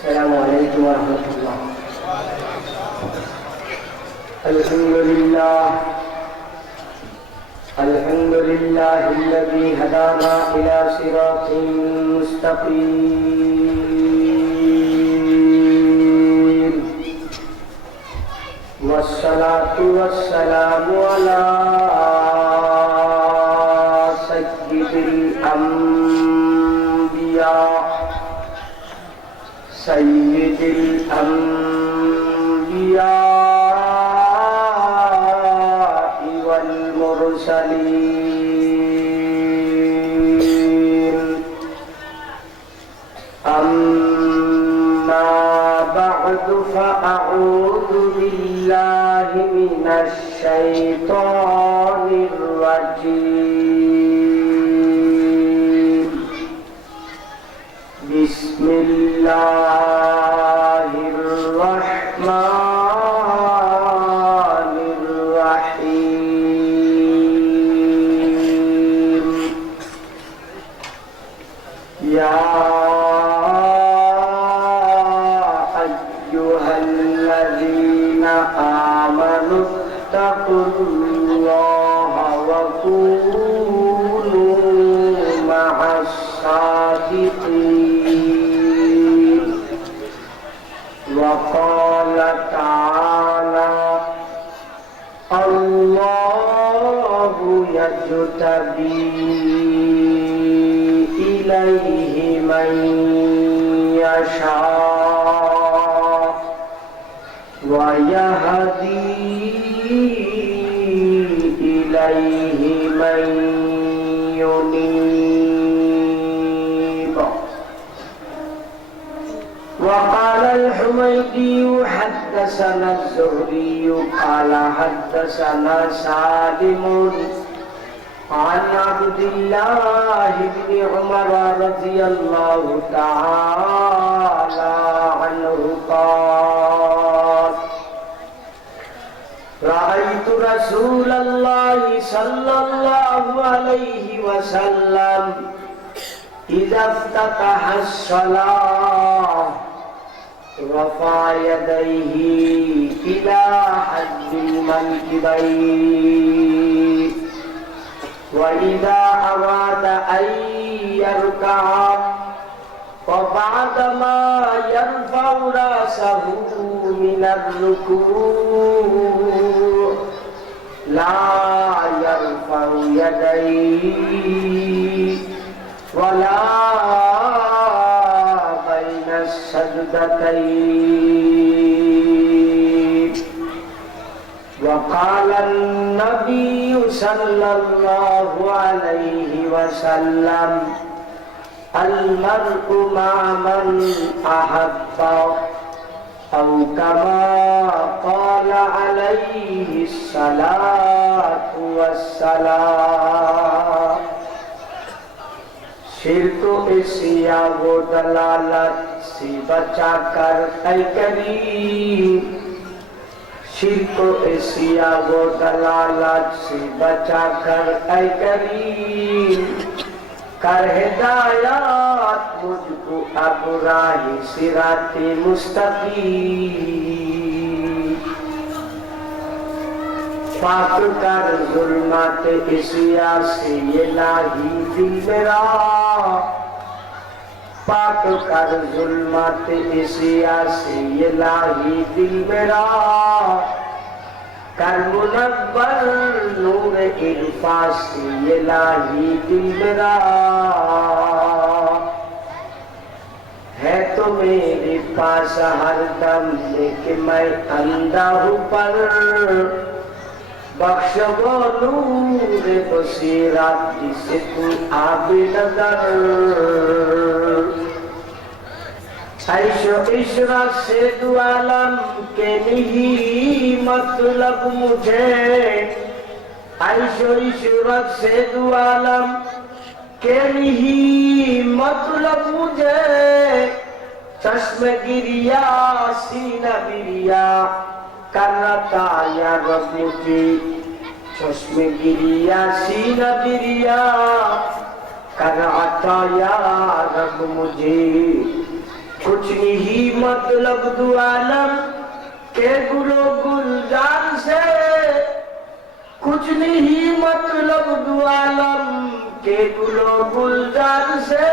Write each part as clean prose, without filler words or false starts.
السلام عليكم ورحمة الله. الحمد لله الذي هدانا إلى صراط مستقيم، والصلاة والسلام على سيد الأنبياء والمرسلين. أما بعد فأعوذ بالله من الشيطان الرجيم. بسم الله الرحمن الرحيم. يا أيها الذين آمنوا اتقوا الله وكونوا مع الصادقين. وقال تعالى: الله يجتبي إليه من يشاء ويهدي إليه من ينيب. وقال الحميدي: حدثنا الزهري قال حدثنا سالم عن عبد الله بن عمر رضي الله تعالى عنه قال: رأيت رسول الله صلى الله عليه وسلم إذا افتتح الصلاة رفع يديه إلى حد المنكبين، وإذا أراد أن يركع فبعدما يرفع رأسه من الركوع لا يرفع يديه ولا بين السجدتين. وقال النبي صلى الله عليه وسلم: المرء مع من أحب، أو كما قال عليه الصلاة والسلام. शिर्क इसिया वो दलालत से बचा कर ऐ करीम, शिर्क इसिया वो दलालत से बचा कर ऐ करीम, कर हिदायत मुझको अब राही सिराते मुस्तकीम। पाक कर जुल्मत इसिया से ये लाही दिल मेरा, पाक कर जुल्मत इसिया से ये लाही दिल मेरा, कर मुनव्वर नूर इल्फा से ये लाही दिल मेरा। है तो मेरे पास हरदम लेकिन मैं अंधा हूँ पर, बख्श वो नूर बसीरत जिसे तू आबे नजर। ऐशो इशरत से दो आलम के नहीं मतलब मुझे, ऐशो इशरत से दो आलम के नहीं मतलब मुझे। चश्मे गिरिया सीना बिरिया करता या रब मुझे, चश्मे गिरिया सीना बिरिया करता या रब मुझे। खुद कुछ नहीं मतलब दो आलम के गुलो गुलजार से, कुछ नहीं मतलब दो आलम के गुलो गुलजार से।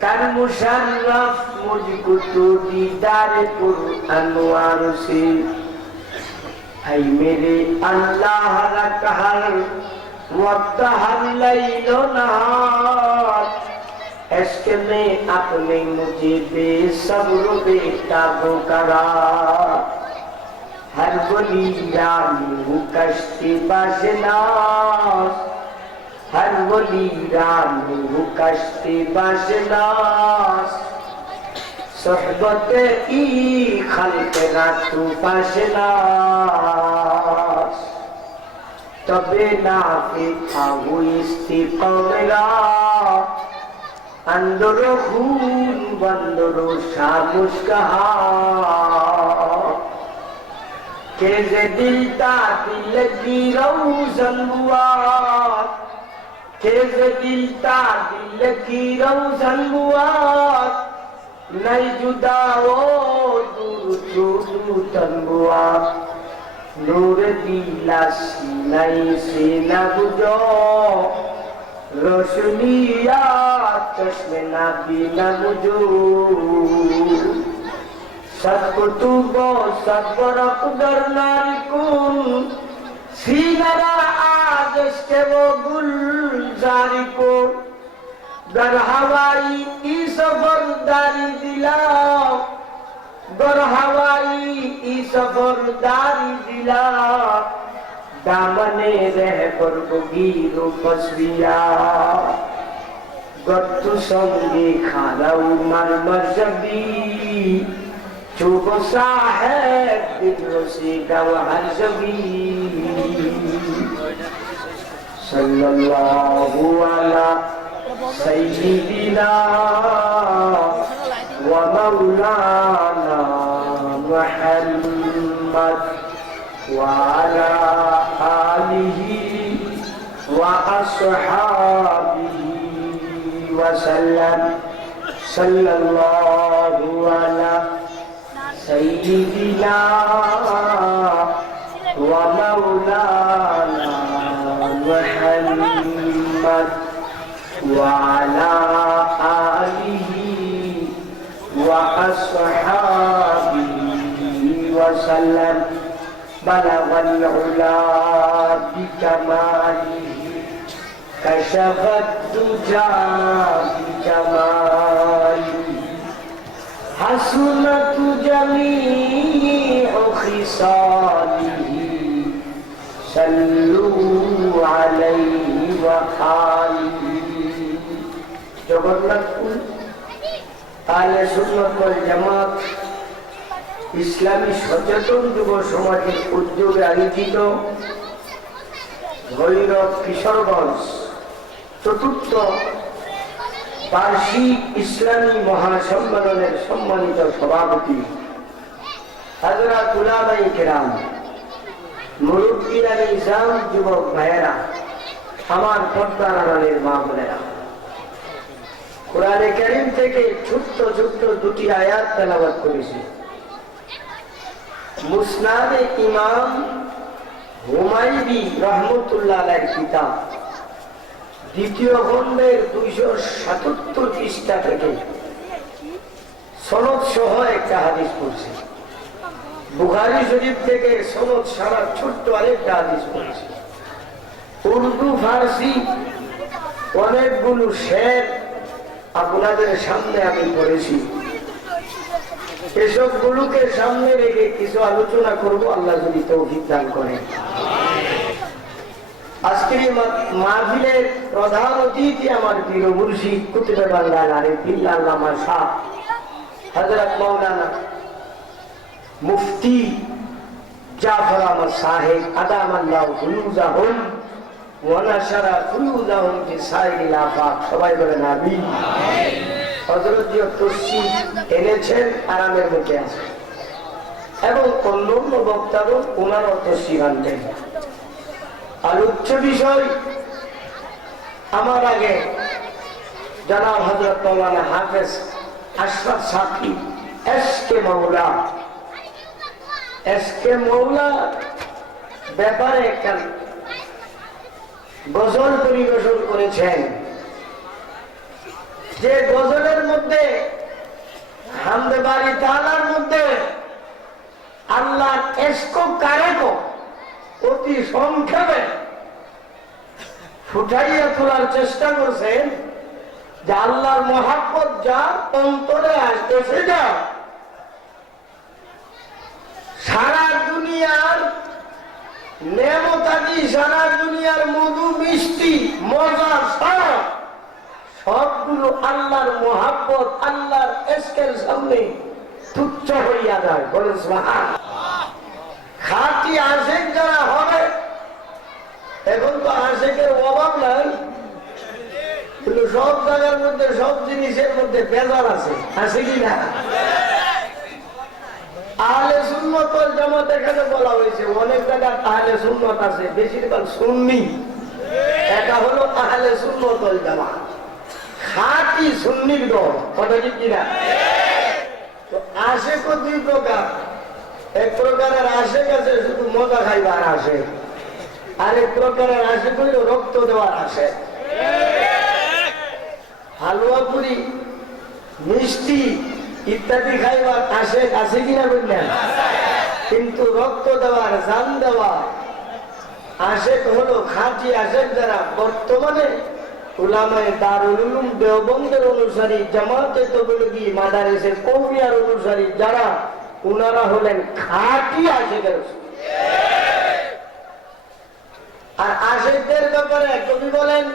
कर मुशर्रफ मुझको तो दीदार अनवार से। ऐ मेरे अल्लाह का कहर वक्त हर लैलो नहार, इश्क में अपने मुझे बेसब्र बेताबो करार। हर वली रानी हूँ कश्ती बाशनास, हर वली रानी हूँ कश्ती बाशनास। सोहबत ई खल्क रातू बाशनास, तबे नाफे आऊ इस्तिक़ामेरा। अंदरो खून बंदरो शामुश्कहा, के जे दिलता दिल की रोज़न हुआ, के जे दिलता दिल की रोज़न हुआ। नहीं जुदा ओ दूर दूर तंगुआ, नूर दिला नहीं से न बुझो। रोशनिया चश्मे ना बिना मुझो, सत्कुतुबो सत्वरक दरनारी कुन। सीनरा आज के वो गुलजारी को, दर हवाई ई सफरदारी दिलाओ, दर हवाई ई सफरदारी दिलाओ। दामने रह पर बगीरो पसरिया, गत्तु संगे खाराऊ मरमर जबी। चुप साहेब दिलों से गवाहर जबी। सल्लल्लाहु अला सय्यिदिना व मौलाना मुहम्मद व अला आलिहि व अस्हाबिहि व सल्लम। सल्लल्लाहु अला सय्यिदिना व मौलाना मुहम्मद व अला आलिहि व अस्हाबिहि व सल्लम। बलगल उला बिकमालिहि, कशफत दुजा बिजमालिहि। हसनत जमीउ खिसालिहि, सल्लू अलैहि व आलिहि। जगन्नाथपुर आले सुन्नत ওয়াল জামাত ইসলামী সচেতন যুব সমাজের উদ্যোগে আয়োজিত ভৈরব কিশোরগঞ্জ চতুর্থ বার্ষিক ইসলামী মহাসম্মেলনের সম্মানিত সভাপতি হযরত উলামায়ে কেরাম, মুরব্বিয়ানে ইসলাম, যুবক ভাইয়েরা, আমার পর্দার আড়ালের মা বোনেরা, কোরআনে কারীম থেকে ছোট্ট ছোট্ট দুটি আয়াত তেলাওয়াত করেছি। মুসনাদে ইমাম হুমায়ুনি রহমতুল্লাহ আলাইহির কিতাব দ্বিতীয় খণ্ডের 277 পৃষ্ঠা থেকে সনদ সহ একটা হাদিস পড়ছি। বুখারী শরীফ থেকে সনদ ছাড়া ছোট্ট আরেকটা হাদিস পড়ছি। উর্দু ফারসি অনেকগুলো শের আপনাদের সামনে আমি পড়েছি। এসবগুলোকে সামনে রেখে কিছু আলোচনা করব, আল্লাহ যদি তৌফিক দান করেন। আজকের মাহফিলের প্রধান অতিথি আমার পীর মুর্শিদ কুতুবে বাংলার আরিফিন আল্লামা শাহ হযরত মাওলানা মুফতি জাফর আহমদ সাহেব আদামাল্লাহু ফুয়ুজাহুম ওয়া নাশারা ফুয়ুজাহুম ফি সাইরিল আফাক। সবাই বলেন আমিন। হযরত জি তসবিহ এনেছেন, আরামের মুখে আছে, এবং অন্যান্য বক্তাগণ ওনারও তসবিহ আনবেন। আলোচ্য বিষয় আমার আগে জনাব হযরত মাওলানা হাফেজ আশরাফ সাকি এসকে মৌলা, এসকে মৌলা ব্যাপারে একটা গজল পরিবেশন করেছেন, যে গজলের মধ্যে হামদে বাড়ি তাআলার মধ্যে আল্লাহর এশক কারেকো অতি সংক্ষেপে ফুটাইয়া তোলার চেষ্টা করছেন, যে আল্লাহর মহাব্বত যার অন্তরে আসতেছে, যা সারা দুনিয়ার নেমতাজি, সারা দুনিয়ার মধু মিষ্টি মজা সবগুলো আল্লাহর মহাব্বত, আল্লাহর এশকের সামনে তুচ্ছ হইয়া যায়। বলেন সুবহানাল্লাহ। খাঁটি আশেক যারা হবে, এখন তো আশেকের অভাব নাই, কিন্তু সব জায়গার মধ্যে সব জিনিসের মধ্যে বেজার আছে কি না? আহলে সুন্নাত ওয়াল জামাত এখানে বলা হয়েছে, অনেক জায়গায় আহলে সুন্নাত আছে, বেশিরভাগ সুন্নি। এটা হলো আহলে সুন্নাত ওয়াল জামাত, খাঁটি সুন্নির দল। কথা ঠিক কিনা? তো আশেক দুই প্রকার, এক প্রকারের আশেক আছে শুধু মজা খাইবার আসে, আর এক প্রকারের আশেক হইল রক্ত দেওয়ার আসে। হালুয়া পুরি মিষ্টি ইত্যাদি খাইবার আশেক আছে কিনা বললেন, কিন্তু রক্ত দেওয়ার জান দেওয়া আশেক হলো খাঁটি আশেক যারা বর্তমানে উলামায়ে দারুল উলুম দেওবন্দের অনুসারী, জামাতে তাবলীগী মাদারিসের কওমিয়ার অনুসারী যারা, উনারা হলেন খাঁটি আশেকের। আর আশেকদের ব্যাপারে কবি বলেন,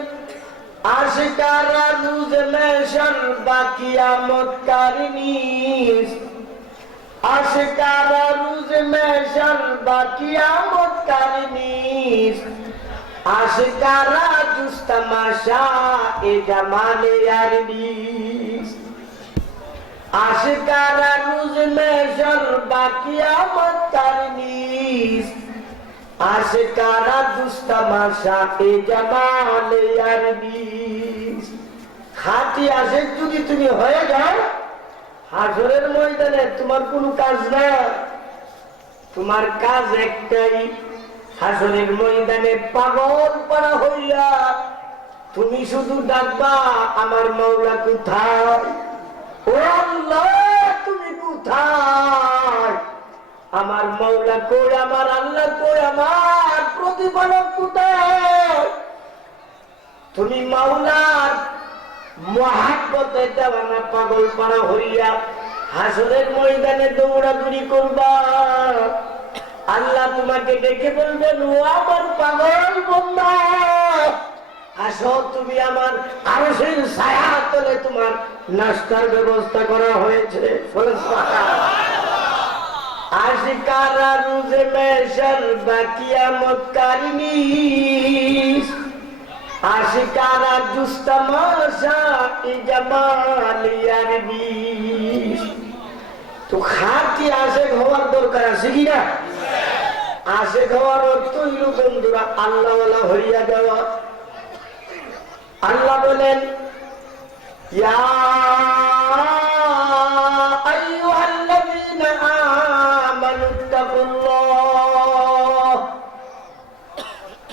আশিকারা রোজ মেশর বাকিয়ামত কারিনিস, আশিকারা রোজ মেশর বাকিয়ামত কারিনিস, আশিকারা জুস্তামাশা এ জামালে আরবিস, আশিকারা রোজ মেশর বাকিয়ামত কারিনিস, আশিকারা দুস্তামাশা এ জামালে আরবিস। খাঁটি আশেক যদি তুমি হয়ে যাও, হাসরের ময়দানে তোমার কোনো কাজ না, তোমার কাজ একটাই, হাসরের ময়দানে পাগল পারা হইয়া তুমি শুধু ডাকবা, আমার মাওলা কোথায়, ও আল্লাহ তুমি কোথায়, আমার মাওলা কই, আমার আল্লাহ কই, আমার প্রতিপালক কোথায়। তুমি মাওলার মহাব্বতে দেওয়ানা পাগল পারা হইয়া হাসরের ময়দানে দৌড়াদৌড়ি করবা, আল্লাহ তোমাকে ডেকে বলবেন, ও আমার পাগল বান্দা, আসো তুমি আমার আরশের ছায়া তলে, তোমার নাস্তার ব্যবস্থা করা হয়েছে। আশিকারা রোজে মেশর বাকিয়ামত কারিনিস, আশিকারা জুস্তামাশা ই জামালে আরবিস। তো খাঁটি আশেক হওয়ার দরকার আছে কিনা? আশেক হওয়ার অর্থ হইল বন্ধুরা আল্লাহওয়ালা হইয়া যাওয়া। আল্লাহ বলেন, ইয়া আইয়ুহাল্লাযীনা আমানুত্তাকুল্লাহ,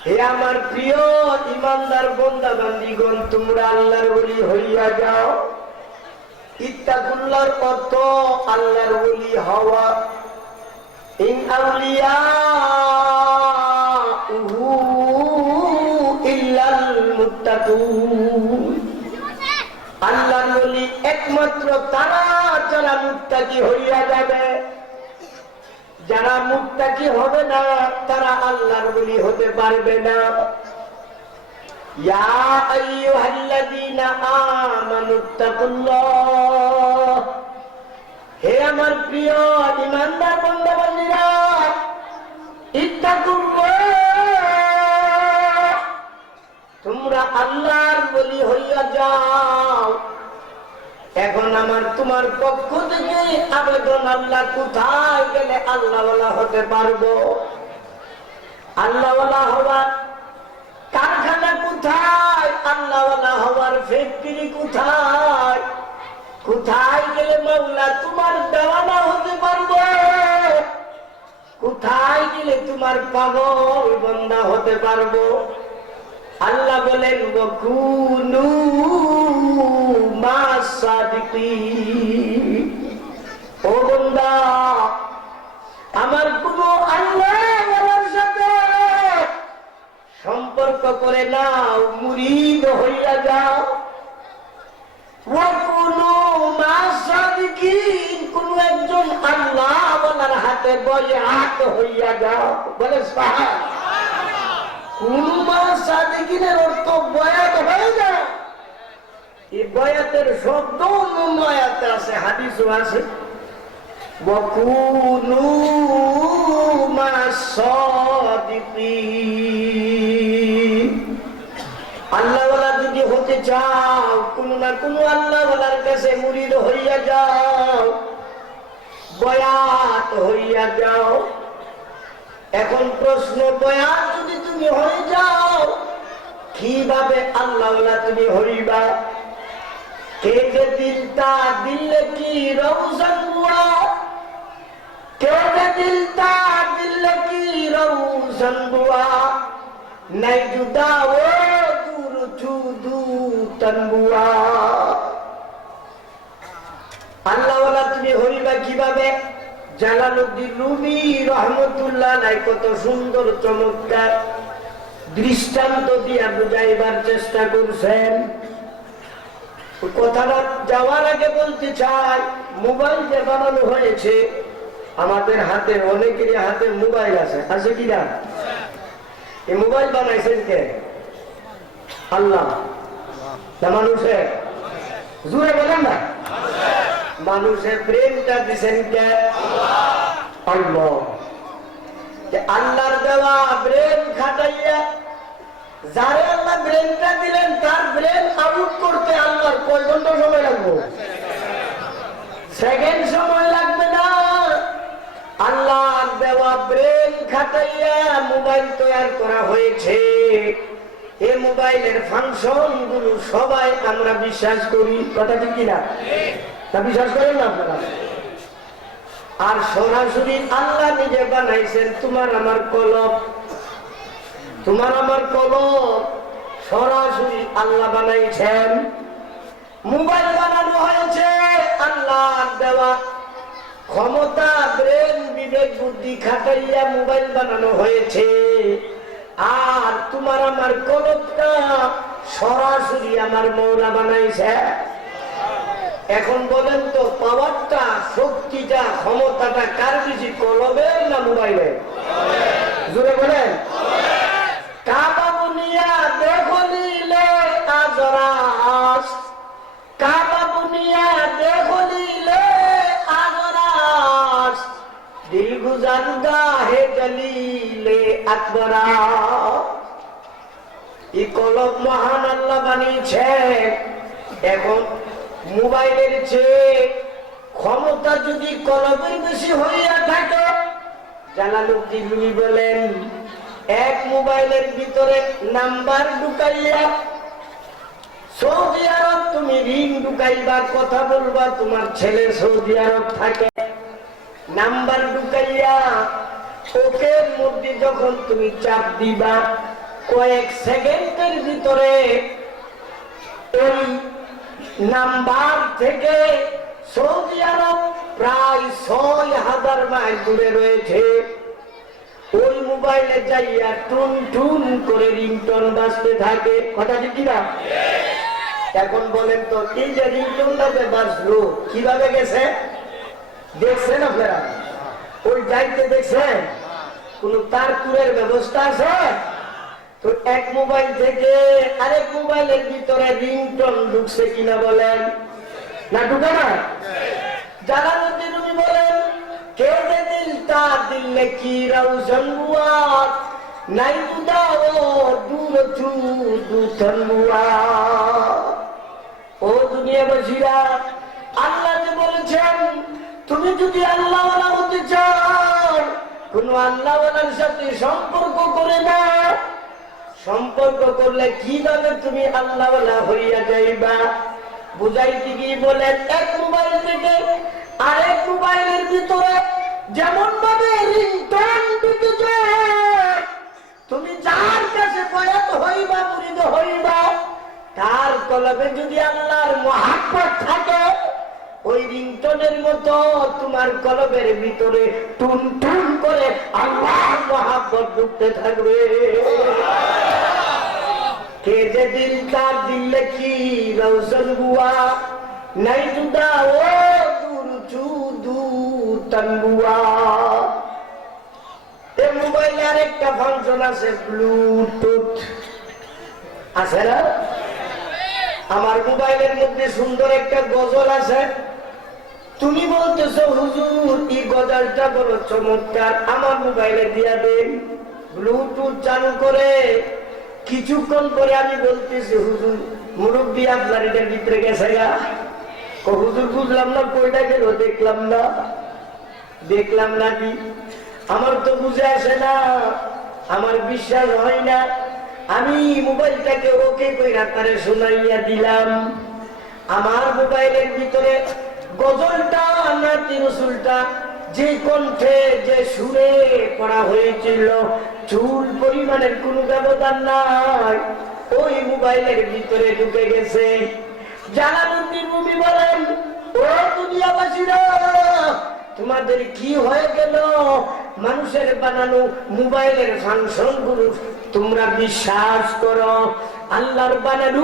হে আমার প্রিয় ঈমানদার বান্দা বান্দীগণ, তোমরা আল্লাহর ওলি হইয়া যাও। ইত্তাকুল্লাহর অর্থ আল্লাহর ওলি হওয়া। ইন আউলিয়াউহু ইল্লাল মুত্তাকুন, আল্লাহর ওলি একমাত্র তারা যারা মুত্তাকি হইয়া যাবে। যারা মুত্তাকি হবে না তারা আল্লাহর ওলি হতে পারবে না। ইয়া আইয়ুহাল্লাযীনা আমানুত্তাকুল্লাহ, হে আমার প্রিয় ঈমানদার বান্দা বান্দীরা, ইত্তাকুল্লাহ, তোমরা আল্লাহর ওলি হইয়া যাও। এখন আমার তোমার পক্ষ থেকে আবেদন, আল্লাহ কোথায় গেলে আল্লাহওয়ালা হতে পারবো? আল্লাহওয়ালা হওয়ার কারখানা কোথায়? আল্লাহওয়ালা হওয়ার ফ্যাক্টরি কোথায়? কোথায় গেলে মাওলা তোমার দেওয়ানা হতে পারবো? কোথায় গেলে তোমার পাগল বান্দা হতে পারবো? আল্লাহ বলেন ওয়াকুনু মা'আস সাদিকিন। ও বান্দা, আমার কোন আল্লাহর সাথে সম্পর্ক করে নাও, মুরিদ হইয়া যাও। ওয়াকুনু মা'আস সাদিকিন, কোন একজন আল্লাহ ওয়ালার হাতে বয়াত হইয়া যাও। বলে সুবহানাল্লাহ। কোন মা'আস সাদিকিনের অর্থ বয়াত হয়ে যায়। এই বয়াতের শব্দ অন্য আয়াতে আছে, হাদিসও আছে। ওয়াকুনু মা'আস সাদিকিন। আল্লাহওয়ালা যদি হতে চাও, কোন না কোন আল্লাহওয়ালার কাছে মুরিদ হইয়া যাও, বয়াত হইয়া যাও। এখন প্রশ্ন, বয়াত যদি তুমি হয়ে যাও, কিভাবে আল্লাহওয়ালা তুমি হইবা? কে যে দিলটা দিলে কি রওশন বুয়া, কে যে দিলটা দিলে কি রওশন বুয়া, নাই জুদা ও দূর ছুদু তনবুয়া। আল্লাহওয়ালা তুমি হইবা কিভাবে? জালালউদ্দিন রুমি রহমতুল্লাহ আলাইহি কত সুন্দর চমৎকার দৃষ্টান্ত দিয়া বুঝাইবার চেষ্টা করছেন। কথাটা যাওয়ার আগে বলতে চাই, মোবাইল যে বানানো হয়েছে, আমাদের হাতে অনেকেরই হাতে মোবাইল আছে, আছে কিনা? এই মোবাইল বানাইছেন কে? আল্লাহ না মানুষে? জুড়ে বলেন না। মানুষের প্রেমটা দিচ্ছেন কে? আল্লাহ। আল্লাহর দেওয়া ব্রেন খাটাইয়া যারে আল্লাহ ব্রেনটা দিলেন, তার ব্রেন আউট করতে আল্লাহর কয় ঘন্টা সময় লাগবে? সেকেন্ড সময় লাগবে না। আল্লাহর দেওয়া ব্রেন খাটাইয়া মোবাইল তৈরি করা হয়েছে। এই মোবাইলের ফাংশন গুলো সবাই আমরা বিশ্বাস করি, কথা ঠিক কিনা? তা বিশ্বাস করেন না আপনারা? আর সরাসরি আল্লাহ নিজে বানাইছেন তোমার আমার কলম, তোমার আমার কলম সরাসরি আল্লাহ বানাইছেন। মোবাইল বানানো হয়েছে আল্লাহর দেওয়া ক্ষমতা, ব্রেন, বিবেক, বুদ্ধি খাটাইয়া মোবাইল বানানো হয়েছে। আর তোমার আমার কলমটা সরাসরি আমার মৌলা বানাইছে। এখন বলেন তো, পাওয়ারটা, শক্তিটা, ক্ষমতাটা কার বেশি, কলমের না মোবাইলের? জোরে বলেন। কাবা বুনিয়া দেখো নিলে আজরাস, কাবা বুনিয়া দেখো নিলে আজরাস, দিল গুজান গাহে জলিলে আকবরা। এই কলম মহান আল্লাহ বানিয়েছেন। এখন মোবাইলের চেয়ে ক্ষমতা যদি কলমের বেশি হইয়া থাকে, জালালউদ্দিন রুমি বলেন, এক মোবাইলের ভিতরে নাম্বার ঢুকাইয়া সৌদি আরব তুমি রিং ঢুকাইবা, কথা বলবা, তোমার ছেলে সৌদি আরব থাকে, নাম্বার ঢুকাইয়া ওকের মধ্যে যখন তুমি চাপ দিবা, কয়েক সেকেন্ডের ভিতরে এই নাম্বার থেকে সৌদি আরব প্রায় ৬,০০০ মাইল দূরে রয়েছে। ওই মোবাইলে যাইয়া টুন টুন করে রিংটোন বাজতে থাকে, কথা ঠিক কিনা? এখন বলেন তো, এই যে রিংটোনটা যে বাজলো কিভাবে গেছে দেখছেন আপনারা? ওই যাইতে দেখছেন কোন তার তুরের ব্যবস্থা আছে? তো এক মোবাইল থেকে আরেক মোবাইলের ভিতরে রিংটোন ঢুকছে কিনা বলেন? না ঢুকে না? জালালউদ্দিন রুমি বলেন, কে যে দিলটা দিলে কি রওশন হুয়া, নাই জুদা ও দূর ছুদু তনবুয়া। ও দুনিয়াবাসীরা, আল্লাহ যে বলেছেন তুমি যদি আল্লাহওয়ালা হতে চাও, কোন আল্লাহওয়ালার সাথে সম্পর্ক করে না। সম্পর্ক করলে কিভাবে তুমি আল্লাহওয়ালা হইয়া যাইবা? বুঝাইতে গিয়ে বলেন এক মোবাইল থেকে আরেক মোবাইলের ভিতরে যেমন ভাবে রিংটোন দিতে যায়, তুমি যার কাছে বয়াত হইবা মুরিদ হইবা তার কলবে যদি আল্লাহর মহাব্বত থাকে, ওই রিংটোনের মতো তোমার কলবের ভিতরে টুন টুন করে আল্লাহর মহাব্বত ঢুকতে থাকবে। কে যে দিল তার দিলে কি রওশন বুয়া নাই জুদা ও দূর চুদু তনবুয়া। এই মোবাইলে আরেকটা ফাংশন আছে ব্লুটুথ, আছে না? আমার মোবাইলের মধ্যে সুন্দর একটা গজল আছে, তুমি বলতেছো হুজুর এই গজলটা বড় চমৎকার, আমার মোবাইলে দিয়া দেন। ব্লুটুথ চালু করে কিছুক্ষণ পরে আমি বলতেছি হুজুর মুরব্বী আপনার এটার ভিতরে গেছে গা। হুজুর বুঝলাম না কইটা গেল, দেখলাম না কি, আমার তো বুঝে আসে না, আমার বিশ্বাস হয় না। আমি মোবাইলটাকে ওকে কইরা তারে শোনাইয়া দিলাম। আমার মোবাইলের ভিতরে গজলটা নাতি রসুলটা যে কণ্ঠে যে সুরে পড়া হয়েছিল, চুল পরিমাণের কোনো ব্যবধান নাই, ওই মোবাইলের ভিতরে ঢুকে গেছে। জালালউদ্দিন রুমি বলেন, ও দুনিয়াবাসীরা তোমাদের কি হয়ে গেল? মানুষের বানানো মোবাইলের ফাংশন গুলো তোমরা বিশ্বাস করো, আল্লাহর বানানো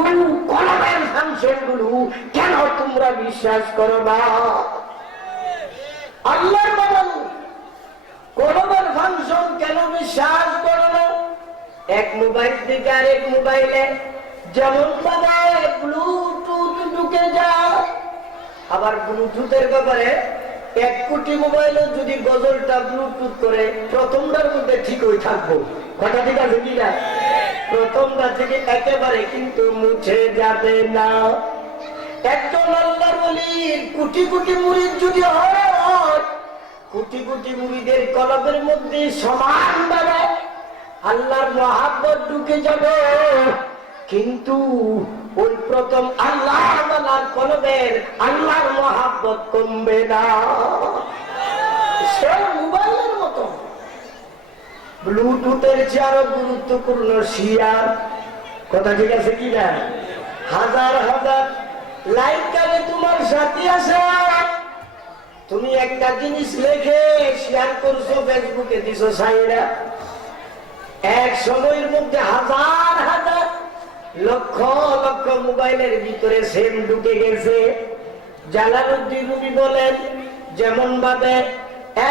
কলমের ফাংশন গুলো কেন তোমরা বিশ্বাস করো না? আল্লাহর বানানো কলমের ফাংশন কেন বিশ্বাস করো না? এক মোবাইল থেকে আরেক মোবাইলে যেমন ভাবে ব্লুটুথ ঢুকে যায়, আবার ব্লুটুথের ব্যাপারে 1 কোটি মোবাইলে যদি গজলটা ব্লুটুথ করে প্রথমটার মধ্যে ঠিকই থাকবো, কথা ঠিক আছে কিনা? প্রথমটা থেকে একেবারে কিন্তু মুছে যাবে না। একজন আল্লাহর ওলির কোটি কোটি মুরিদ যদি হয়, কোটি কোটি মুরিদের কলবের মধ্যে সমানভাবে আল্লাহর মহাব্বত ঢুকে যাবে, কিন্তু ওই প্রথম আল্লাহর কলবের আল্লাহর মহাব্বত কমবে না। সে মোবাইলের মতো ব্লুটুথের চেয়ে আরো গুরুত্বপূর্ণ শেয়ার, কথা ঠিক আছে কিনা? হাজার হাজার লাইক করে তোমার সাথী আছে, তুমি একটা জিনিস লিখে শেয়ার করছো ফেসবুকে দিছো সাইরা, এক সময়ের মধ্যে হাজার হাজার লক্ষ লক্ষ মোবাইলের ভিতরে সেম ঢুকে গেছে। জালালউদ্দিন রুমি বলেন, যেমন ভাবে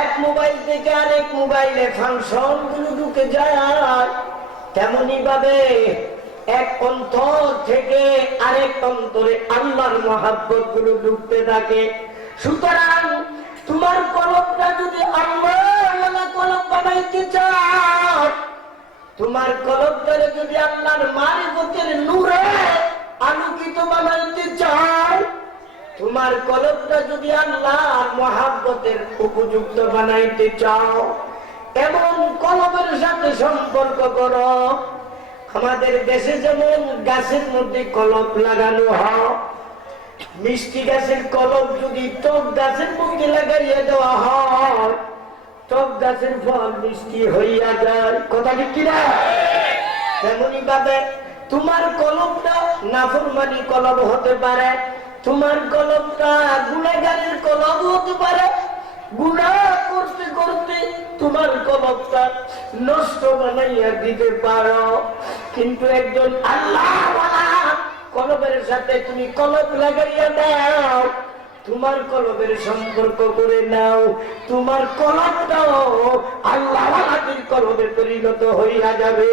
এক মোবাইল থেকে আরেক মোবাইলে ফাংশন গুলো ঢুকে যায়, তেমনি ভাবে এক অন্তর থেকে আরেক অন্তরে আল্লাহর মহাব্বত গুলো ঢুকতে থাকে। সুতরাং তোমার কলবটা যদি আল্লাহর কলব বানাইতে চাও, তোমার কলবটারে যদি আল্লাহর মারিফতের নূরে আলোকিত বানাইতে চাও, তোমার কলবটা যদি আল্লাহর মহাব্বতের উপযুক্ত বানাইতে চাও, এমন কলবের সাথে সম্পর্ক করো। আমাদের দেশে যেমন গাছের মধ্যে কলব লাগানো হয়, মিষ্টি গাছের কলব যদি টক গাছের মধ্যে লাগাইয়া দেওয়া হয়, টক গাছের ফল মিষ্টি হইয়া যায়, কথা ঠিক কিনা? তেমনি ভাবে তোমার কলবটা নাফরমানি কলব হতে পারে, তোমার কলবটা গুনাহগারের কলব হতে পারে, গুনাহ করতে করতে তোমার কলবটা নষ্ট বানাইয়া দিতে পারো। কিন্তু একজন আল্লাহওয়ালা কলবের সাথে তুমি কলব লাগাইয়া দাও, তোমার কলবের সম্পর্ক করে নাও, তোমার কলবটাও আল্লাহওয়ালাদের কলবে পরিণত হইয়া যাবে।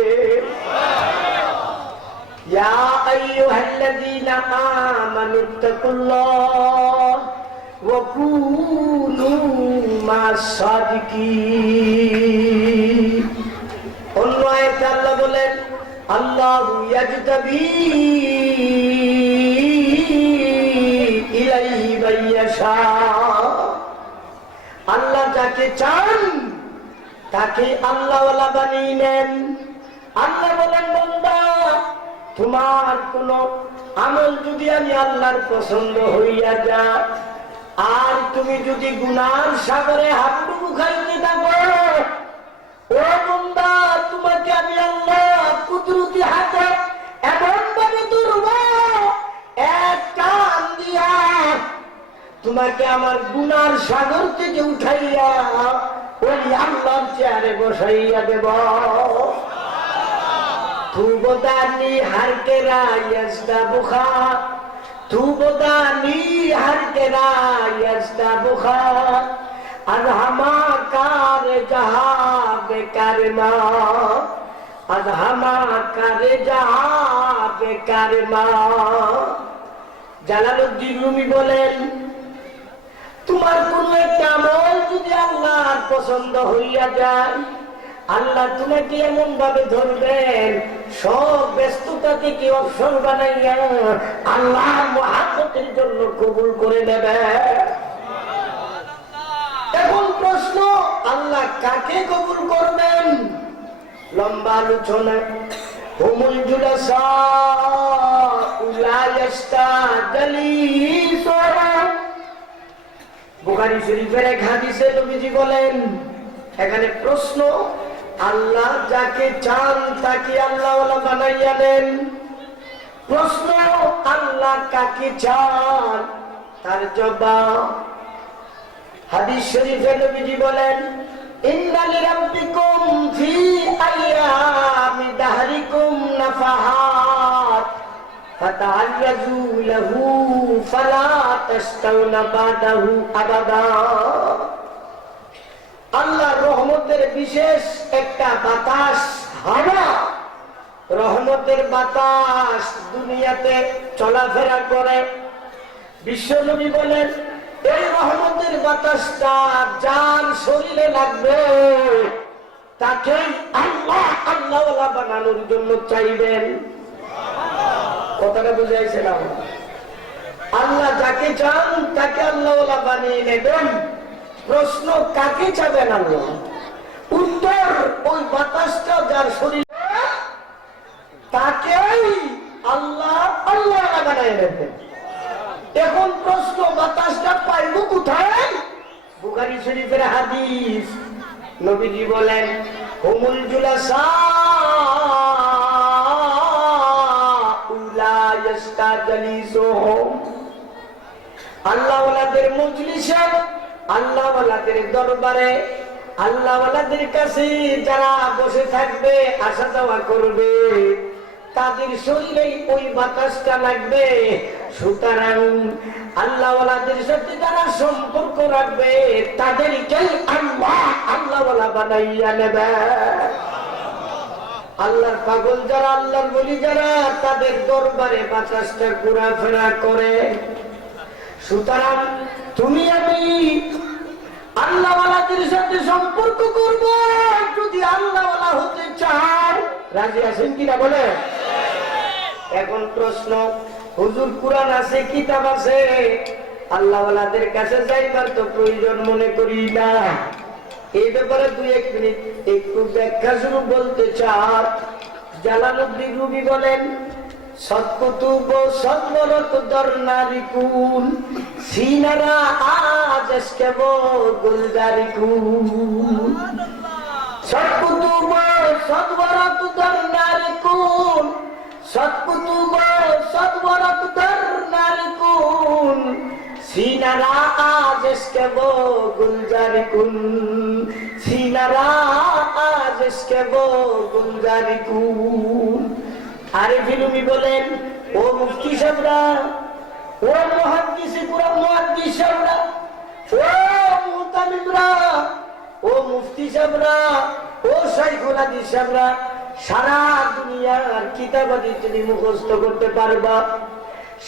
ইয়া আইয়ুহাল্লাযীনা আমানুত্তাকুল্লাহ ওয়া কুনু মাস-সাদিকিন। অন্য আয়াতে আল্লাহ বলেন, আল্লাহু ইয়াজতাবি ইলাইহি মান ইয়াশা, আল্লাহ যাকে চান তাকে আল্লাহওয়ালা বানিয়ে নেন। আল্লাহ বলেন, বান্দা তোমার কোন আমল যদি আমি আল্লাহর পছন্দ হইয়া যা, আর তুমি যদি গুনার সাগরে হাবুডুবু খাইতে থাকো, ও বান্দা তোমাকে আমি আল্লাহ কুদরতি হাতে এমন ভাবে ধরব, এক টান দিয়া তোমাকে আমার গুনার সাগর থেকে উঠাইয়া ওই আল্লাহর চেয়ারে বসাইয়া দেব। তুবদানি হার কে রায়স্তা বুখা, তুবদানি হার কে রায়স্তা বুখা, আজহামা কারে জাহা বেকার মা, আজহামা কারে জাহা বেকার মা। জালালউদ্দিন রুমি বলেন, তোমার কোন একটা আমল যদি আল্লাহর পছন্দ হইয়া যায়, আল্লাহ তোমাকে এমন ভাবে ধরবেন, সব ব্যস্ততা থেকে অবসর বানাইয়া আল্লাহর মহব্বতের জন্য কবুল করে নেবে। এখন প্রশ্ন, আল্লাহ কাকে কবুল করবেন? লম্বা আলোচনা। হুমুল জুলাসা উলাইস্তা জালিসুরা, বুখারী শরীফের এক হাদিসে নবীজি বলেন, এখানে প্রশ্ন, আল্লাহ যাকে চান তাকে আল্লাহওয়ালা বানাইয়া দেন। প্রশ্ন, আল্লাহ কাকে চান? তার জবাব, হাদিস শরীফে নবীজি বলেন, ইন্না লিরাব্বিকুম ফি আইয়ামি দাহরিকুম নাফাহাত ফাতাআল্লাযু লাহু ফালা তাশতাউনা বাদাহু আবাদা। আল্লাহর রহমতের বিশেষ একটা বাতাস, হাওয়া, রহমতের বাতাস দুনিয়াতে চলাফেরা করে। বিশ্বনবী বলেন, এই রহমতের বাতাসটা যার শরীরে লাগবে তাকে আল্লাহ আল্লাহওয়ালা বানানোর জন্য চাইবেন। কথাটা বুঝাইছে না? আল্লাহ যাকে চান তাকে আল্লাহওয়ালা বানিয়ে নেবেন। প্রশ্ন, কাকে চাবেন আল্লাহ? উত্তর, ওই বাতাসটা যার শরীরে তাকেই আল্লাহ আল্লাহওয়ালা বানিয়ে নেবেন। এখন প্রশ্ন, বাতাসটা পাইব কোথায়? বুখারী শরীফের হাদিস, নবীজি বলেন, হুমুল জুলাসা উলাইস্তা জালিসুহুম, আল্লাহওয়ালাদের মজলিসে, আল্লাহওয়ালাদের দরবারে, আল্লাহওয়ালাদের কাছে যারা বসে থাকবে, আসা যাওয়া করবে, তাদের শরীরে ওই বাতাসটা লাগবে। সুতরাং আল্লাহওয়ালাদের সাথে যারা সম্পর্ক রাখবে তাদেরকেই আল্লাহ আল্লাহওয়ালা বানাইয়া নেবে। আল্লাহর পাগল যারা, আল্লাহর ওলি যারা, তাদের দরবারে বাতাসটা ঘোরাফেরা করে। সুতরাং তুমি আমি আল্লাহওয়ালাদের সাথে সম্পর্ক করব যদি আল্লাহওয়ালা হতে চান। রাজি আছেন কিনা বলে? এখন প্রশ্ন, হুজুর কুরআন আছে, কিতাব আছে, আল্লাহওয়ালাদের কাছে যাইবার তো প্রয়োজন মনে করি না। এই ব্যাপারে 2-1 মিনিট একটু ব্যাখ্যা শুরু বলতে চান। জালালউদ্দিন রুমি বলেন, সৎকুতুব সদবরত দরনারিকুন সিনারা আজ এসকেব গুলজারিকুন। সৎকুতুব সদবরত দরনারিকুন, সৎকুতুব সদবরত দরনারিকুন সিনারা আজ এসকেব গুলজারিকুন, সিনারা আজ এসকেব গুলজারিকুন। আরিফিন রুমি বলেন, ও মুফতি সাহেবরা, ও মুহাদ্দিসে কুরআন মুহাদ্দিস সাহেবরা, ও মুতামিমরা, ও মুফতি সাহেবরা, ও শাইখুল হাদিস সাহেবরা, সারা দুনিয়ার কিতাবাদি তুমি মুখস্থ করতে পারবা,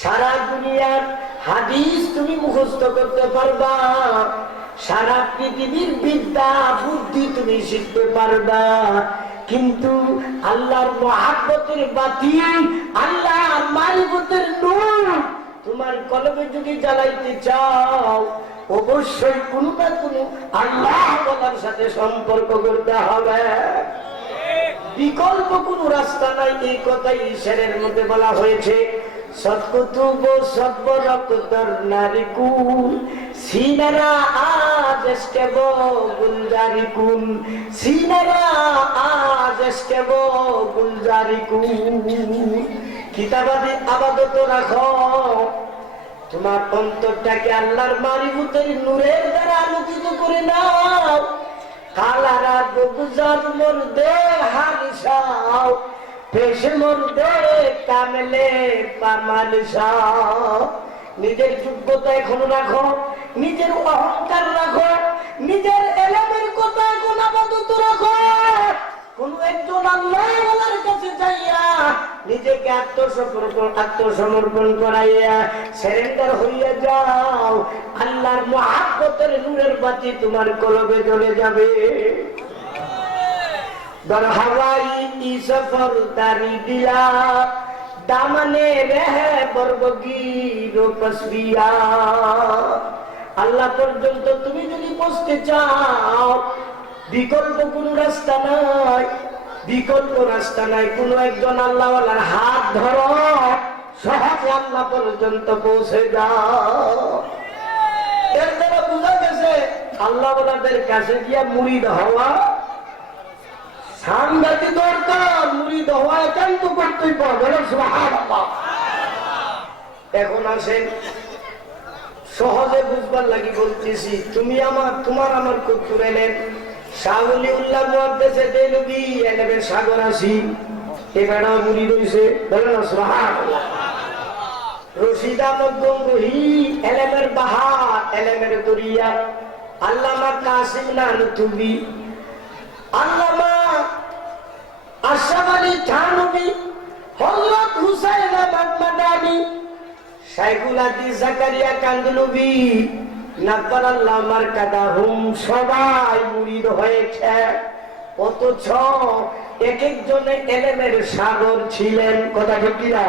সারা দুনিয়ার হাদিস তুমি মুখস্থ করতে পারবা, সারা পৃথিবীর বিদ্যা বুদ্ধি তুমি শিখতে পারবা, কিন্তু আল্লাহর মহব্বতের বাতি, আল্লাহর মারিফতের নূর তোমার কলবে যদি জ্বালাইতে চাও, অবশ্যই কোনো না কোনো আল্লাহ ওয়ালার সাথে সম্পর্ক করতে হবে। বিকল্প কোন রাস্তা নাই, এই কথাই ঈশ্বরের মধ্যে বলা হয়েছে। সৎকুতুব সর্বরক্তর নারিকুল সিনারা আজ এসকেব গুলজারিকুল, সিনারা আজ এসকেব গুলজারিকুল। কিতাবাদি আবাদত রাখো, তোমার অন্তরটাকে আল্লাহর মারিফতের নূরের দ্বারা আলোকিত করে নাও। কালারা গুজার মর্দে হারিসাও, পেশ মর্দে কামলে পামালিসাও। নিজের যোগ্যতা এখন রাখো, নিজের অহংকার রাখো, নিজের এলেমের কথা এখন আপাতত রাখো। কোন একজন আল্লাহর কাছে যাইয়া নিজেকে আত্মসমর্পণ করাইয়া সারেন্ডার হইয়া যাও, আল্লাহর মুহাব্বতের নূরের বাতি তোমার কলবে জ্বলে যাবে। দর হাওয়াই ই সফর দারি দিলা, দামনে রহে বরবগির পসবিয়া। আল্লাহ পর্যন্ত তুমি যদি পৌঁছতে চাও, বিকল্প কোন রাস্তা নাই, বিকল্প রাস্তা নাই। কোন একজন আল্লাহওয়ালার হাত ধরো, সহজে আল্লাহ পর্যন্ত পৌঁছে যাও। এর দ্বারা বোঝা গেছে আল্লাহওয়ালাদের কাছে গিয়া মুরিদ হওয়া সাংঘাতিক দরকার। মুরিদ হওয়া একান্ত কর্তব্য। বলেন সুবহানাল্লাহ। এখন আসেন, সহজে বুঝবার লাগি বলতেছি। তুমি আমার, তোমার আমার কর্তব্য এলেন শাহলিউল্লাহ মুহাদ্দিসে দেলবি এলেমের সাগর আসি, এবারেও মুরিদ হইছে। বলেন না সুবহানাল্লাহ। রশিদ আহমদ গঙ্গোহী এলেমের বাহার, এলেমের দরিয়া। আল্লামা কাসিম নানতুবি, আল্লামা আশরাফ আলী থানভী, হযরত হুসাইন আহমদ মাদানী, শাইখুল হাদিস জাকারিয়া কান্দলবি, নাব্বারাল্লাহ মারকাদাহুম, সবাই মুরিদ হয়েছে। অথচ এক একজনে এলেমের সাগর ছিলেন। কথা ঠিক কিনা?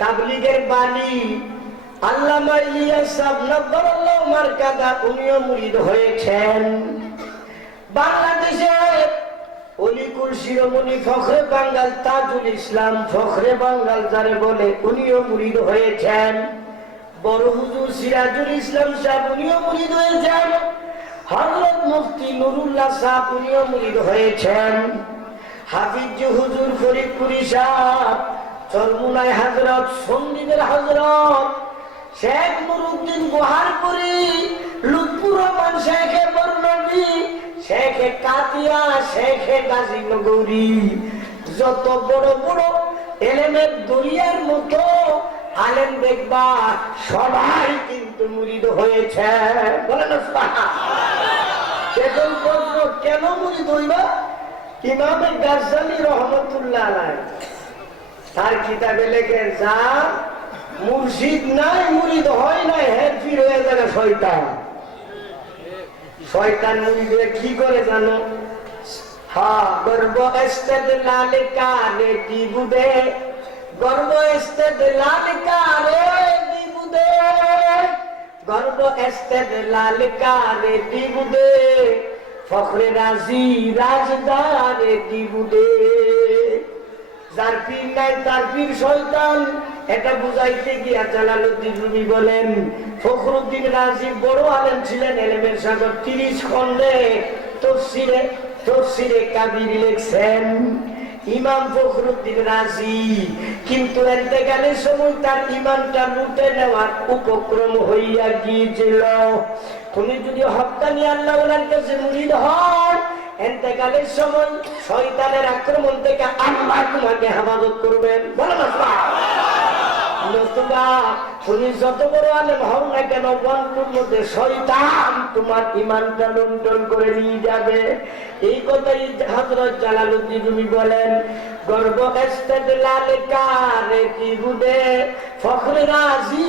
তাবলীগের বাণী আল্লামা ইলিয়াস সাহেব নাব্বারাল্লাহ মারকাদা, উনিও মুরিদ হয়েছেন। বাংলাদেশে অলিকুল শিরোমণি ফখরে বাঙ্গাল তাজুল ইসলাম, ফখরে বাঙ্গাল যারে বলে, উনিও মুরিদ হয়েছেন। বড় হুজুর সিরাজুল ইসলাম সাহেব, উনিও মুরিদ হয়েছেন। হযরত মুফতি নুরুল্লাহ সাহেব, উনিও মুরিদ হয়েছেন। হাফিজ হুজুর ফরিদপুরি সাহেব, চরমুনাই হযরত, সন্দ্বীপের হযরত শেখ নুরুদ্দিন গোহারপুরি, লুৎফুর রহমান শেখে বর্ণবী, শেখে কাতিয়া, শেখে গাজীনগরী, যত বড় বড় এলেমের দরিয়ার মতো আলেম দেখবা, সবাই কিন্তু মুরিদ হয়েছে। বলেন এখন প্রশ্ন, কেন মুরিদ হইবা? ইমামে গাজ্জালী রহমতুল্লাহ আলাইহি তার কিতাবে লেখেন, যা মুর্শিদ নাই, মুরিদ হয় নাই, হেরফির হয়ে যাবে শয়তান। শয়তান মুরিদ হয়ে কি করে জানো? হ্যাঁ, গর্ব ইস্তেদলাল কারে দিবুদে, গর্ব ইস্তেদলাল কারে দিবুদে, গর্ব ইস্তেদলাল কারে দিবুদে, ফখরে রাজি রাজদারে দিবুদে। যার পীর নাই তার পীর শয়তান, এটা বুঝাইতে গিয়া জালালউদ্দিন রুমি বলেন, ফখরুদ্দিন রাজি বড় আলেম ছিলেন, এলেমের সাগর 30 খণ্ডে তফসিরে কাবির লিখছেন ইমাম ফখরুদ্দিন রাজি। কিন্তু ইন্তেকালের সময় তার ঈমানটা লুটে নেওয়ার উপক্রম হইয়া গিয়েছিল। তুমি যদি হক্কানি আল্লাহওয়ালার কাছে মুরিদ হও, ইন্তেকালের সময় শয়তানের আক্রমণ থেকে আল্লাহ তোমাকে হেফাজত করবেন। বলো না নতুবা তুমি যত বড় আলেম হও না কেন, বন্ধুর মধ্যে শয়তান তোমার ঈমানটা লুণ্ঠন করে নিয়ে যাবে। এই কথাই হযরত জালালউদ্দিন রুমি বলেন, গর্ব ইস্তেদলাল কারে দিবুদে, ফখরে রাজি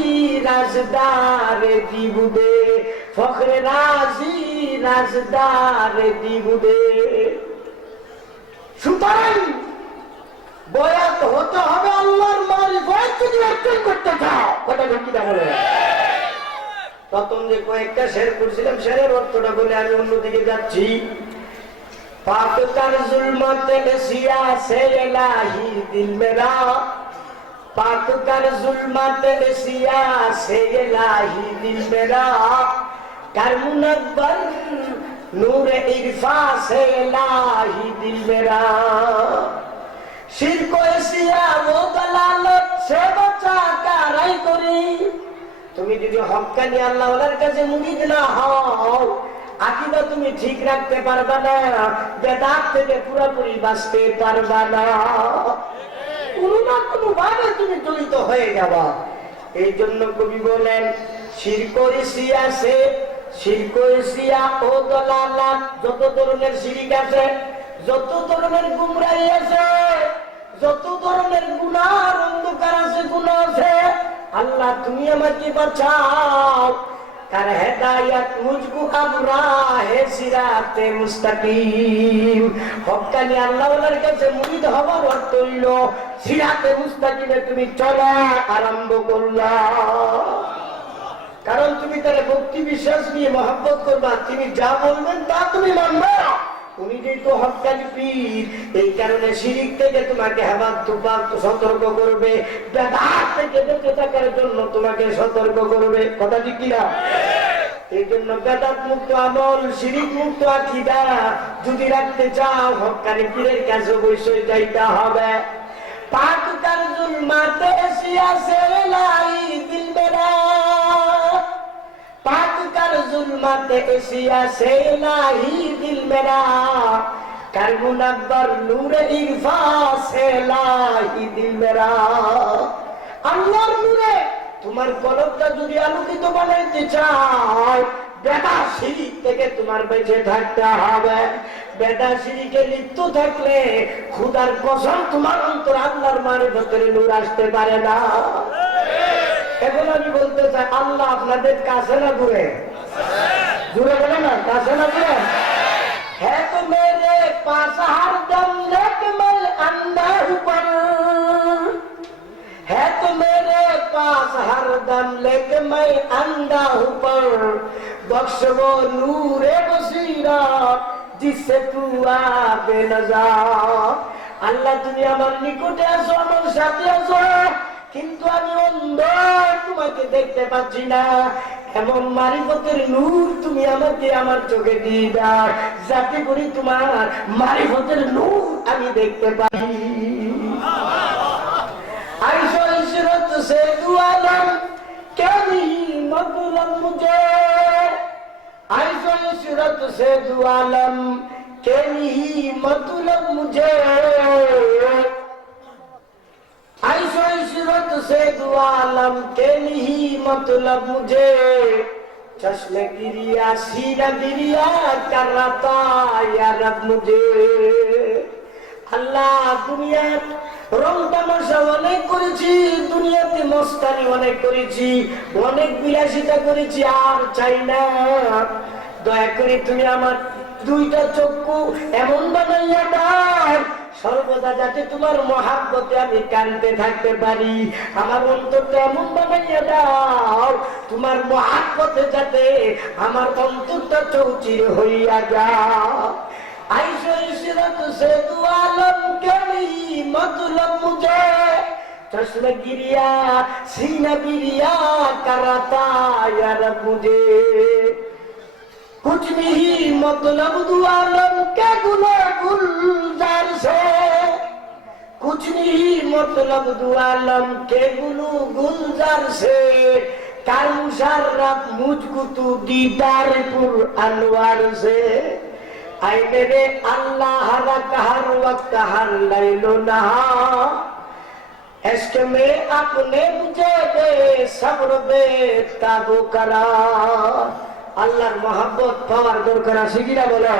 রাজদারে দিবুদে, ফখরে রাজি রাজদারে দিবুদে। সুতরাং বয়াত হতে হবে আল্লাহর মারিফত যদি অর্জন করতে চাও। কথা কি বলে? প্রথম যে কয়েকটা শের করছিলাম, শেরের অর্থটা বলে আমি অন্যদিকে যাচ্ছি। पाक कर जुल्मत एशिया से इलाही दिल मेरा, पाक कर जुल्मत एशिया से इलाही दिल मेरा, कर मुनव्वर नूर इरफा से इलाही दिल मेरा, शिरक एशिया वो दलालत से बचा कराई करी। তুমি যদি হক্কানি আল্লাহর কাছে মুরিদ না হও, আকীদা তুমি ঠিক রাখতে পারবা না, বেদাত থেকে পুরোপুরি বাঁচতে পারবা না, কোনো না কোনো ভাবে তুমি জড়িত হয়ে যাবা। এই জন্য কবি বলেন শিরক এশিয়া সে, শিরক এশিয়া ও দলালাত, যত ধরনের শিরিক আছে, যত ধরনের গুমরাহি আছে, যত ধরনের গুনাহ অন্ধকার আছে, গুনাহ আছে, আল্লাহ তুমি আমাকে বাঁচাও। কার হেদায়েত মুঝকো আব রাহে সিরাতে মুস্তাকিম। হক্কানি আল্লাহর কাছে মুরিদ হওয়ার অর্থ হইল সিরাতে মুস্তাকিমে তুমি চলা আরম্ভ করলা। কারণ তুমি তাহলে ভক্তি বিশ্বাস নিয়ে মহব্বত করবা, তিনি যা বলবেন তা তুমি মানবা। উনি যেহেতু হক্কানি পীর, এই কারণে শিরিক থেকে তোমাকে সতর্ক করবে, বেদাত থেকে বেঁচে থাকার জন্য তোমাকে সতর্ক করবে। কথা ঠিক কিনা? এই জন্য বেদাত মুক্ত আমল, শিরিক মুক্ত আকীদা যদি রাখতে চাও, হক্কানি পীরের কাছে অবশ্যই যাইতে হবে। পাক কর জুলমাত এশিয়া সে লাই দিল মেরা, पाक कर जुल्मत एशिया से इलाही दिल मेरा, कर मुनव्वर नूर इरफा से इलाही दिल मेरा। আল্লাহর নূরে তোমার কলবটা যদি আলোকিত বানাইতে চাও, বেদা শিরিক থেকে তোমার বেঁচে থাকতে হবে। বেদা শিরিকে লিপ্ত থাকলে খোদার কসম তোমার অন্তর আল্লাহর মারিফতের নূর আসতে পারে না। এখন আমি বলতে চাই, আল্লাহ আপনাদের কাছে না দূরে? দূরে বলে না, কাছে না দূরে? হ্যাঁ তো মেরে পাস হর দম লেক মল আন্দার উপর, হ্যাঁ তো মেরে পাস হর দম লেক मैं अंधा ऊपर, बख्शो नूरे बसीरा जिससे तू आबे नजार। আল্লাহ তুমি আমার নিকটে আসো, আমার সাথে আসো, কিন্তু আমি অন্ধ, তোমাকে দেখতে পাচ্ছি না। এমন মারিফতের নূর তুমি আমাকে আমার চোখে দিয়ে দাও, যাতে করে তোমার মারিফতের নূর আমি দেখতে পাই। আইসো ইশরত সে দুআলম কে नहीं मतलब मुझे, आइसो इशरत से दुआलम के नहीं मतलब मुझे, आइसो इशरत से दुआलम के नहीं मतलब मुझे, चश्मे गिरिया सीना गिरिया कराता या रब मुझे। अल्लाह दुनिया রং তামাশা অনেক করেছি, দুনিয়াতে মস্তানি অনেক করেছি, অনেক বিলাসিতা করেছি, আর চাই না। দয়া করে তুমি আমার দুইটা চক্ষু এমন বানাইয়া দাও, সর্বদা যাতে তোমার মহাব্বতে আমি কাঁদতে থাকতে পারি। আমার অন্তরটা এমন বানাইয়া দাও, তোমার মহাব্বতে যাতে আমার অন্তরটা চৌচির হইয়া যায়। आइसो इशरत से दुआलम के नहीं मतलब मुझे, चश्मे गिरिया सीना गिरिया कराता या रब मुझे। कुछ नहीं मतलब दुआलम के गुने गुलजार से, कुछ नहीं मतलब दुआलम के गुलू गुलजार से, कर मुशर्रफ मुझको तू दीदार पुर अनवार से। आए मेरे अल्लाह रक हर वक्त हर लैलो नहार, इश्क में अपने मुझे दे सब्र दे ताबो करार। আল্লাহর মহব্বত পাওয়ার দরকার আছে কিনা বলে?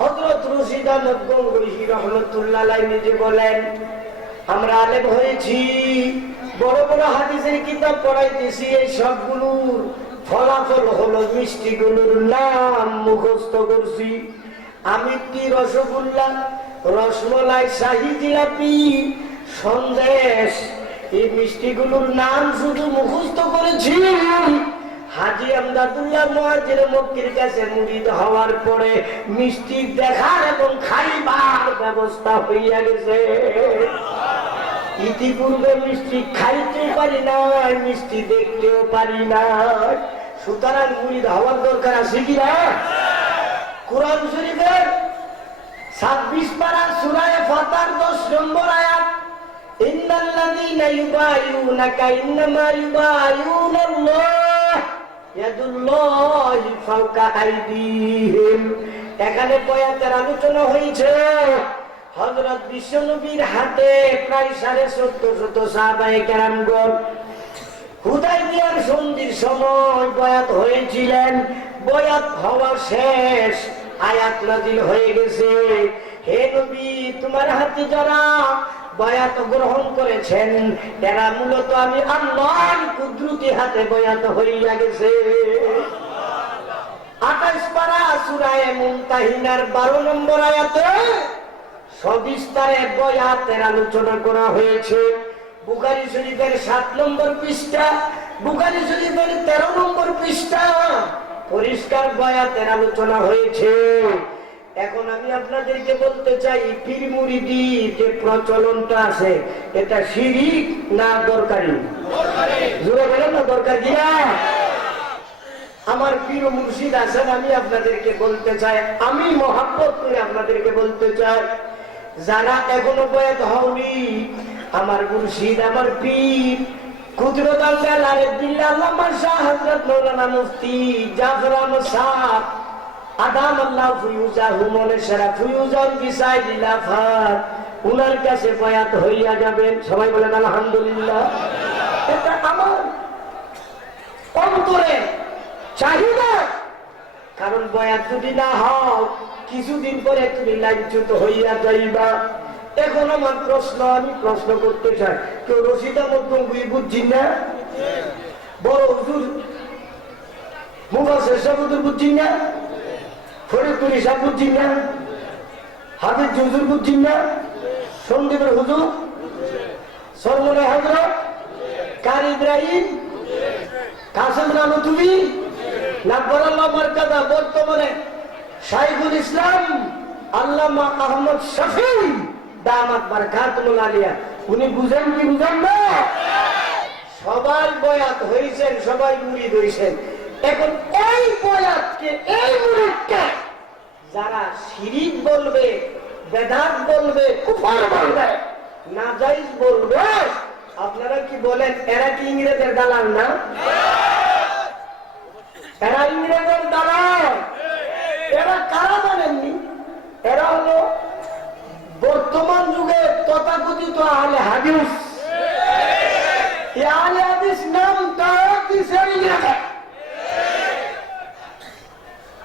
হযরত রশিদানন্দ গঙ্গোহী রাহমাতুল্লাহ আলাইহি নিজে বলেন, আমরা আলেম হয়েছি, বড় বড় হাদিসের কিতাব পড়াইতেছি, এই সবগুলোর ফলাফল হলো মিষ্টিগুলোর নাম মুখস্থ করছি। আমি কি রসগোল্লা, রসমলাই, শাহী জিলাপি, সন্দেশ, এই মিষ্টিগুলোর নাম শুধু মুখস্থ করেছি, হাজী আমদাদুল্লাহ মুহাজির মক্কির কাছে মুরিদ হওয়ার পরে মিষ্টি দেখার এবং খাইবার ব্যবস্থা হইয়া গেছে। ইতিপূর্বে মিষ্টি খাইতেও পারি না, মিষ্টি দেখতেও পারি না, সুতরাং মুরিদ হওয়ার দরকার আছে কিনা? কোরআন শরীফের 26 পারা সূরা ফাতির 10 নম্বর আয়াত, ইন্নাল্লাযীনা ইউবাইউনাকা ইন্নামা ইউবাইউনাল্লাহ ইয়াদুল্লাহি ফাওকা আইদিহিম। এখানে বয়াতের আলোচনা হয়েছে হযরত বিশ্বনবীর হাতে প্রায় 1450 সাহাবায়ে কেরামগণ হুদায়বিয়ার সন্ধির সময় বয়াত হয়েছিলেন। বয়াত হওয়া শেষ, আয়াত নাযিল হয়ে গেছে, হে নবী তোমার হাতে যারা বয়াত গ্রহণ করেছেন এরা মূলত আমি আল্লাহর কুদরতি হাতে বয়াত হইয়া গেছে। 28 পারা সূরা মুমতাহিনার 12 নম্বর আয়াতে সবিস্তারে বয়াতের আলোচনা করা হয়েছে। বুখারী শরীফের 7 নম্বর পৃষ্ঠা, বুখারী শরীফের 13 নম্বর পৃষ্ঠা পরিষ্কার বয়াতের আলোচনা হয়েছে। এখন আমি আপনাদেরকে বলতে চাই পীর মুরিদি যে প্রচলনটা আছে এটা শিরিক না দরকারি? জোরে বলেন না দরকার কিনা? আমার পীর মুর্শিদ আছেন, আমি আপনাদেরকে বলতে চাই, আমি মহব্বত করে আপনাদেরকে বলতে চাই, যারা এখনো বয়াত হওনি, আমার মুর্শিদ আমার পীর কুদরত আল্লাহ আরেফিল্লাহ আল্লামা শাহ হযরত মাওলানা মুফতি জাফর আহমদ সাহেব আদাম আল্লাহ ফুয়ুজাহু মনশরা ফুয়ুজান বিসাইদিল আফাত, উনার কাছে বয়াত হইয়া যাবেন। সবাই বলেন আলহামদুলিল্লাহ। এটা আমার অন্তরে চাহিদা, কারণ বয়াত যদি না হও কিছুদিন পরে তুমি লাজ্জিত হইয়া যাইবা। এখন আমার প্রশ্ন, আমি প্রশ্ন করতে চাই, কেউ রশিদা মধ্যে বুঝছি না? বড় হুজুর মুফাসসির সাহেব বুঝছি না? ফরিদপুরি সাহেব বুঝছি না? হাফিজ হুজুর বুঝছি না? সন্দীপের হুজুর, সরমনে হযরত কারি ইব্রাহিম, কাসেম রামতুবি, নাব্বারাল্লাহ মারকাদা বর্তমানে শাইখুল ইসলাম আল্লামা আহমদ শফি দামাত বারাকাতুল আলিয়া, উনি বুঝেন কি বুঝেন না? সবাই বয়াত হয়েছেন, সবাই মুরিদ হয়েছেন। এখন এই বয়াতকে, এই মুরিদকে যারা শিরিক বলবে, বেদাত বলবে, কুফর বলবে, নাজায়েজ বলবে, আপনারা কি বলেন এরা কি ইংরেজের দালাল না? এরা ইংরেজের দালাল। এরা কারা জানেননি? এরা হলো বর্তমান যুগে তথাকথিত আহলে হাদিস। আহলে হাদিস নাম তারা দিছে ইংরেজরা।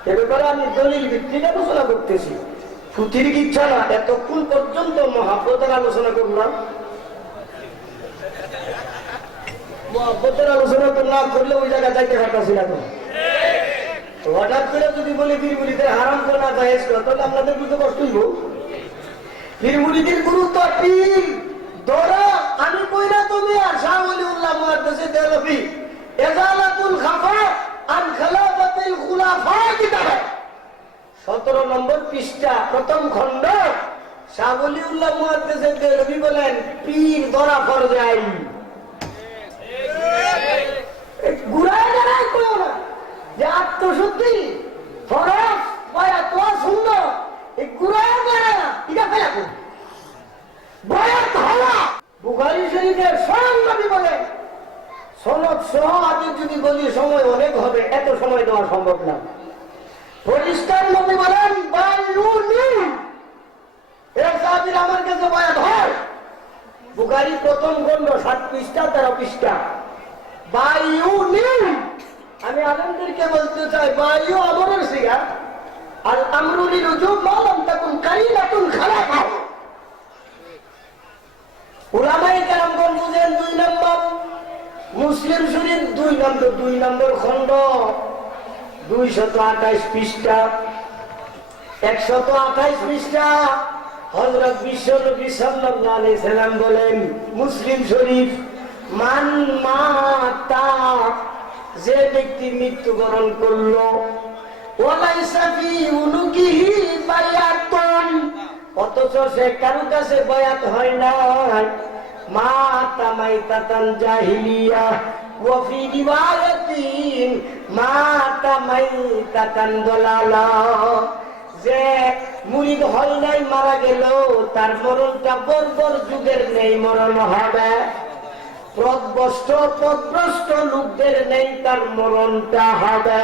এ ব্যাপারে আমি দলিল ভিত্তিক আলোচনা করতেছি, ফুতির ইচ্ছা না। এতক্ষণ পর্যন্ত মহাব্বতের আলোচনা করলাম, মহাব্বতের আলোচনা তো না করলে ওই জায়গায় যাইতে পারতাছি না। তো হঠাৎ করে যদি বলি পীর মুরিদের হারাম করে না জায়েজ করে, তাহলে আপনাদের বুঝতে কষ্ট হইব। পীর মুরিদের গুরুত্ব পীর ধরা আমি কই না, তুমি আর শাহ ওলিউল্লাহ মুহাদ্দিসে দেলভি ইজালাতুল খাফা আন খিলাফাতিল খুলাফা কিতাবে 17 নম্বর পৃষ্ঠা প্রথম খণ্ড শাহ ওলিউল্লাহ মুহাদ্দিসে দেলভি বলেন পীর ধরা ফরজ আইন। গুড়ায় দাঁড়ায় কইও না যে আত্মশুদ্ধি ফরজ বয়াত সুন্দর, এই গুড়ায় দাঁড়ায় না, এটা ফেলাকো বয়াত হওয়া। বুখারী শরীফের স্বয়ং নবী বলেন, সনদ সহ আগে যদি বলি সময় অনেক হবে, এত সময় দেওয়া সম্ভব না। পরিষ্কার নবী বলেন বাইউনি, এর সাহাবীর আমার কাছে বয়াত হয়। বুখারী প্রথম খণ্ড 7 পৃষ্ঠা 13 পৃষ্ঠা। বাইউনি, আমি আলেমদেরকে বলতে চাই বায়ু আমরের সিগা, আর আমরুল রুজুব মালাম তাকুন কারিনাতুন খালাফা। উলামায়ে কেরামগণ বুঝেন 2 নম্বর মুসলিম শরীফ 2 নম্বর খণ্ড 228 পৃষ্ঠা 128 পৃষ্ঠা হযরত বিশ্বনবী সাল্লাল্লাহু আলাইহি সাল্লাম বলেন, মুসলিম শরীফ মান মাতা যে ব্যক্তি মৃত্যুবরণ করলো ওয়ালাইসা ফি উনুকিহি বায়াতুন, অথচ সে কারো কাছে বয়াত হয় না, মাতা মাইতাতান জাহিলিয়া ওয়া ফি রিওয়ায়াতিন মাতা মাইতাতান দালালা, যে মুরিদ হয় নাই মারা গেল তার মরণটা বর্বর যুগের নেই মরণ হবে, পথভ্রষ্ট লোকদের নেই তার মরণটা হবে।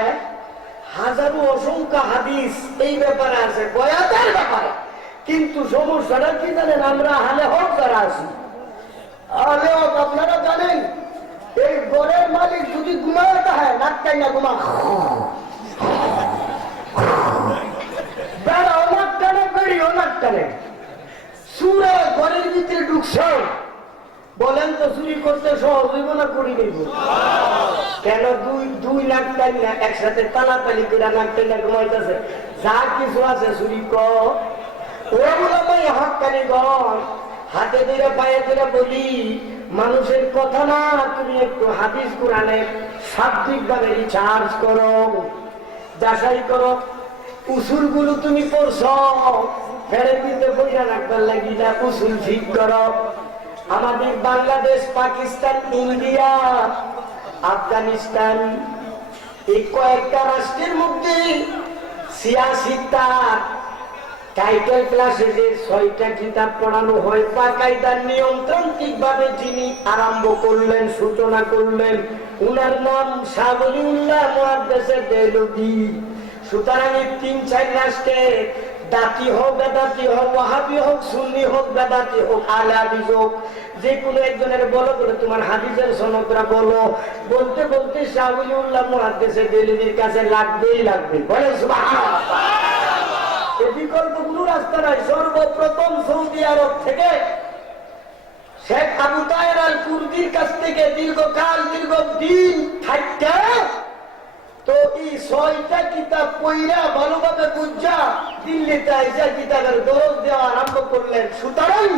হাজারো অসংখ্য হাদিস এই ব্যাপারে আছে, বয়াতের ব্যাপারে। কিন্তু সমস্যাটা কি জানেন, আমরা হালে হক যারা আছি, হালে হক আপনারা জানেন, এই ঘরের মালিক যদি ঘুমায় হয় নাকটাই না ঘুমা, বেড়া অনাক টানে, বেড়ি অনাক টানে, সুরে ঘরের ভিতরে ঢুকছে, বলেন তো চুরি করতে সহজ হইব না করি নিব? কেন দুই লাখ টাইম না একসাথে তালাতালি করে লাখ টাইম না ঘুমাইতেছে, যা কিছু আছে চুরি ওগুলো হকানি গণ হাতে ধরে পায়ে ধরে বলি, মানুষের কথা না, তুমি একটু হাদিস কোরআনে শাব্দিক ভাবে রিচার্জ করো, যাচাই করো, উসুল গুলো তুমি পড়ছ ফেরে দিতে বইয়া রাখবার লাগি না, উসুল ঠিক করো। আমাদের বাংলাদেশ, পাকিস্তান, ইন্ডিয়া, আফগানিস্তান, এই কয়েকটা রাষ্ট্রের মধ্যে ৮৬টা টাইটেল ক্লাসে যে ৬টা কিতাব পড়ানো হয়, বাকায়দার নিয়মতান্ত্রিক ভাবে যিনি আরম্ভ করলেন, সূচনা করলেন, উনার নাম শাহ ওলিউল্লাহ মুহাদ্দিস দেহলভী। সুতরাং এই ৩-৪ রাষ্ট্রে দাতি হোক, বেদাতি হোক, ওয়াহাবি হোক, সুন্নি হোক, বেদাতি হোক, আলে হাদিস হোক, যে কোনো একজনের বলো করে তোমার হাদিসের সনদরা বলো, বলতে বলতে শাহ ওলিউল্লাহ মুহাদ্দিস দেহলভীর কাছে লাগবেই লাগবে। বলে সুবহানাল্লাহ। এই বিকল্প কোনো রাস্তা নাই। সর্বপ্রথম সৌদি আরব থেকে শেখ আবু তাহের আল কুর্দির কাছ থেকে দীর্ঘকাল দীর্ঘদিন থাকতে তো এই ৬টা কিতাব পইরা ভালোভাবে বুঝা দিল্লিতে আইসা কিতাবের দরজ দেওয়া আরম্ভ করলেন। সুতরাং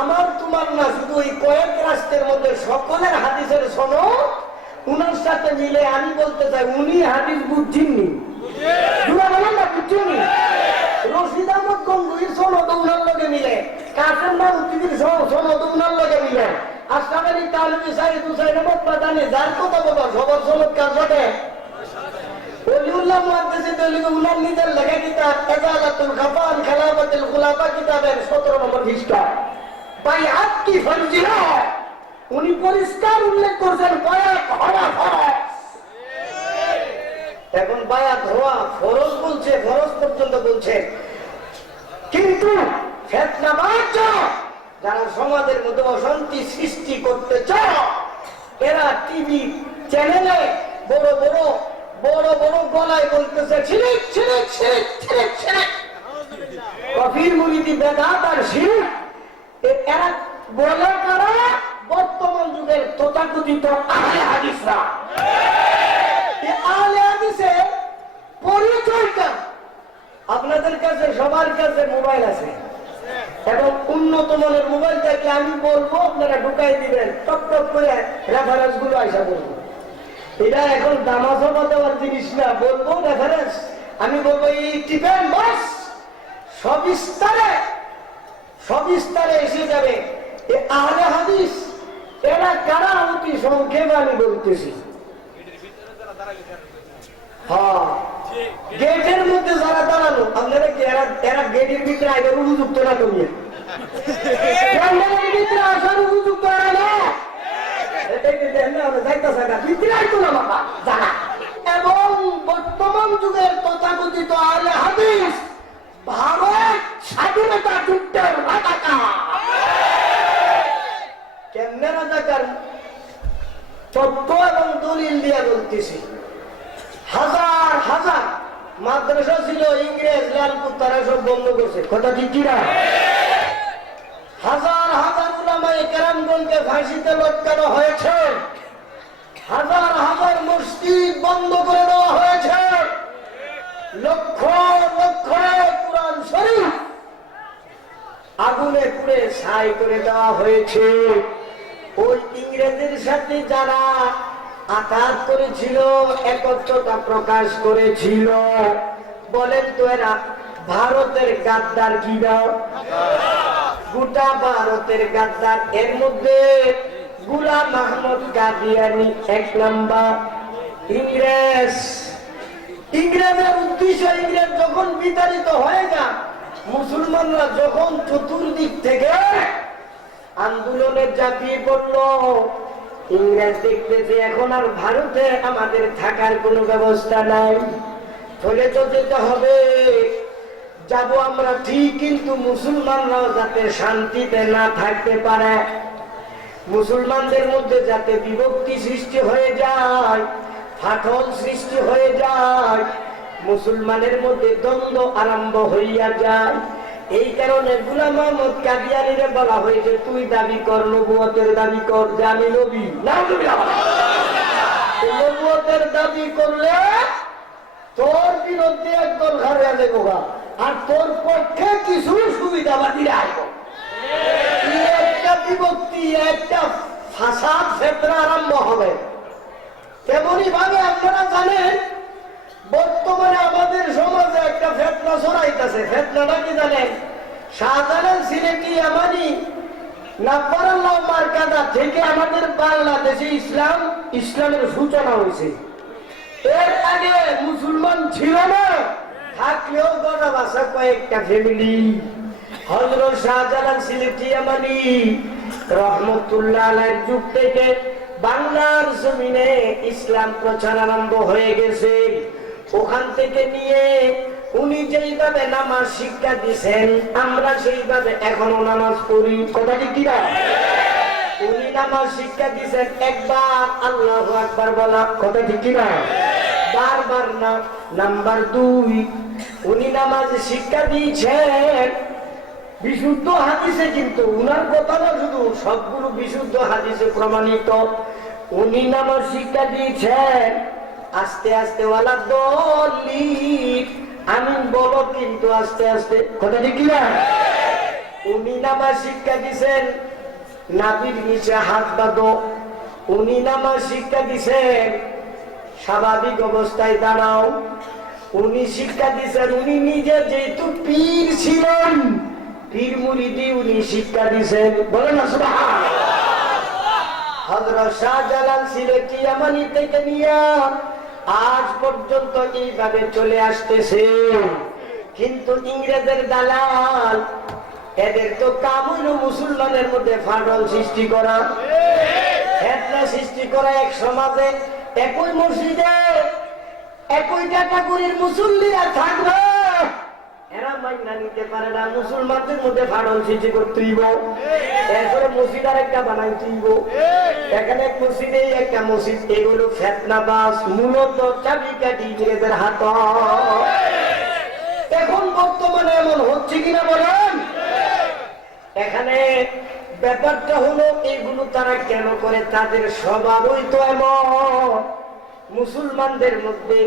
আমার তোমার না, শুধু ওই কয়েক রাষ্ট্রের মধ্যে সকলের হাদিসের সনদ উনার সাথে মিলে আমি বলতে চাই উনি হাদিস বুঝছেননি, বুঝছেননি। রশিদ আহমদ গঙ্গুহির সনদ উনার লগে মিলে, কাসেম মারুতির সনদ উনার লগে মিলে, আশরাফ আলী তালবী, সাইদ হুসাইন আহমদ মাদানী, যার কথা বলো সবার সনদ কার সাথে? ওলিউল্লাহ মুহাদ্দিস দেহলভী উনার নিজের লেখা কিতাব ইজালাতুল খাফান খেলাফাতুল খুলাফা কিতাবের ১৭ নম্বর পৃষ্ঠা বাইআত কি ফরজিয়াত উনি পরিষ্কার উল্লেখ করেছেন, বায়াত হওয়া ফরজ। এখন বায়াত হওয়া ফরজ বলছে, ফরজ পর্যন্ত বলছে, কিন্তু ফিতনাবাজ যারা সমাজের মধ্যে অশান্তি সৃষ্টি করতে চায়, এরা টিভি চ্যানেলে বড় বড় গলায় বলতেছে শিরক শিরক শিরক শিরক শিরক, কাফির মুরিদি বেদাত আর শিরক। এরা বলে কারা? বর্তমান যুগের তথাকথিত আহলে হাদিসরা। এই আহলে হাদিসের পরিচয়টা আপনাদের কাছে সবার কাছে মোবাইল আছে, এবং উন্নত মানের মোবাইল থেকে আমি বলবো আপনারা ঢুকাই দিবেন, টক টক করে রেফারেন্স গুলো আইসা বলবো। এটা এখন দামাজমা দেওয়ার জিনিস না, বলবো রেফারেন্স, আমি বলবো এই টিপেন বাস সবিস্তারে এসে যাবে। আহলে হাদিস এরা কারা অতি সংক্ষেপে আমি বলতেছি। হ্যাঁ, গেটের মধ্যে যারা দাঁড়ানো, আপনারা কি এরা গেটের ভিতরে আইবার উপযুক্ত না? তুমি ভিতরে আসার উপযুক্ত না, এবং বর্তমান যুগের তথাকথিত আহলে হাদিস ভারত স্বাধীনতা যুদ্ধের রাজাকার। কেমনে রাজাকার? তথ্য এবং দলিল দিয়ে বলতেছি। হাজার হাজার মাদ্রাসা ছিল ইংরেজ লালপুর, তারা সব বন্ধ করছে, কথা ঠিক কিনা? হাজার হাজার উলামায়ে কেরামগণকে ফাঁসিতে লটকানো হয়েছে, হাজার হাজার মসজিদ বন্ধ করে দেওয়া হয়েছে, লক্ষ লক্ষ কুরআন শরীফ আগুনে পুড়ে ছাই করে দেওয়া হয়েছে। ওই ইংরেজের সাথে যারা আঘাত করেছিল, একত্রতা প্রকাশ করেছিল। বলেন তো এরা ভারতের গাদ্দার কি না? গোটা ভারতের গাদ্দার। এর মধ্যে গোলাম আহমদ কাদিয়ানি এক নাম্বার। ইংরেজের উদ্দেশ্য, ইংরেজ যখন বিতাড়িত হয়ে যান, মুসলমানরা যখন চতুর্দিক থেকে আন্দোলনে ঝাঁপিয়ে পড়ল, ইংরেজ দেখতেছে এখন আর ভারতে আমাদের থাকার কোনো ব্যবস্থা নাই, চলে তো যেতে হবে। যাব আমরা ঠিক, কিন্তু মুসলমানরাও যাতে শান্তিতে না থাকতে পারে, মুসলমানদের মধ্যে যাতে বিভক্তি সৃষ্টি হয়ে যায়, ফাটল সৃষ্টি হয়ে যায়, মুসলমানের মধ্যে দ্বন্দ্ব আরম্ভ হইয়া যায়। এই কারণে গোলাম আহমদ কাদিয়ানিরে বলা হয়েছে, তুই দাবি কর, নবুয়তের দাবি কর যে আমি নবী। নবুয়তের দাবি করলে তোর বিরুদ্ধে একদল হারিয়ে দেবো, আর তোর পক্ষে কিছু সুবিধাবাদীরা আসবো। একটা বিভক্তি, একটা ফাসাদ ক্ষেত্রে আরম্ভ হবে। তেমনি ভাবে আপনারা জানেন, বর্তমানে আমাদের সমাজে একটা ফেতনা ছড়াইতেছে। ফেতনাটা কি জানেন? শাহজালাল সিলেটি আমানি নাব্বারাল্লাহ মার্কাদা থেকে আমাদের বাংলাদেশে ইসলামের সূচনা হয়েছে। এর আগে মুসলমান ছিল না, থাকলেও গড়া বাসা কয়েকটা ফ্যামিলি। হযরত শাহজালাল সিলেটি আমানি রহমতুল্লাহ আলাইহির যুগ থেকে বাংলার জমিনে ইসলাম প্রচার আরম্ভ হয়ে গেছে। ওখান থেকে নিয়ে উনি যেইভাবে নামাজ শিক্ষা দিয়েছেন, আমরা সেইভাবে এখনো নামাজ পড়ি। কথা কি না? উনি নামাজ শিক্ষা দিয়েছেন একবার আল্লাহু আকবার বলা। কথা ঠিক কি না? বারবার না। নাম্বার 2, উনি নামাজ শিক্ষা দিয়েছেন বিশুদ্ধ হাদিসে, কিন্তু উনার কথা না শুধু, সবগুলো বিশুদ্ধ হাদিসে প্রমাণিত। উনি নামাজ শিক্ষা দিয়েছেন আস্তে আস্তে ওয়ালা দলিল, আমিন বলো কিন্তু আস্তে আস্তে। কথা ঠিক না? উনি নামাজ শিক্ষা দিয়েছেন নাভির নিচে হাত বাঁধো। উনি নামাজ শিক্ষা দিয়েছেন স্বাভাবিক অবস্থায় দাঁড়াও। উনি শিক্ষা দিয়েছেন, উনি নিজে যেহেতু পীর ছিলেন, পীর মুরিদি উনি শিক্ষা দিয়েছেন। বলেন না সুবহানাল্লাহ। হযরত শাহজালাল সিলেটি আমানি থেকে নিয়ে আজ পর্যন্ত এইভাবে চলে আসতেছে। কিন্তু ইংরেজের দালাল, এদের তো কাম হইল মুসলমানের মধ্যে ফাটল সৃষ্টি করা, ফিতনা সৃষ্টি করা। এক সমাজে একই মসজিদে একই ক্যাটাগরির মুসল্লিরা থাকবে, এরা মাইনা নিতে পারে না, মুসলমানদের মধ্যে ফাটল সৃষ্টি করতে হইব। এরপরে মসজিদ আর একটা বানাইতে হইব, এখানে এক মসজিদে একটা মসজিদ। এগুলো ফিতনাবাজ, মূলত চাবিকাঠি ইংরেজের হাত। এখন বর্তমানে এমন হচ্ছে কিনা বলেন? এখানে ব্যাপারটা হলো, এগুলো তারা কেন করে? তাদের স্বভাবই তো এমন, মুসলমানদের মধ্যে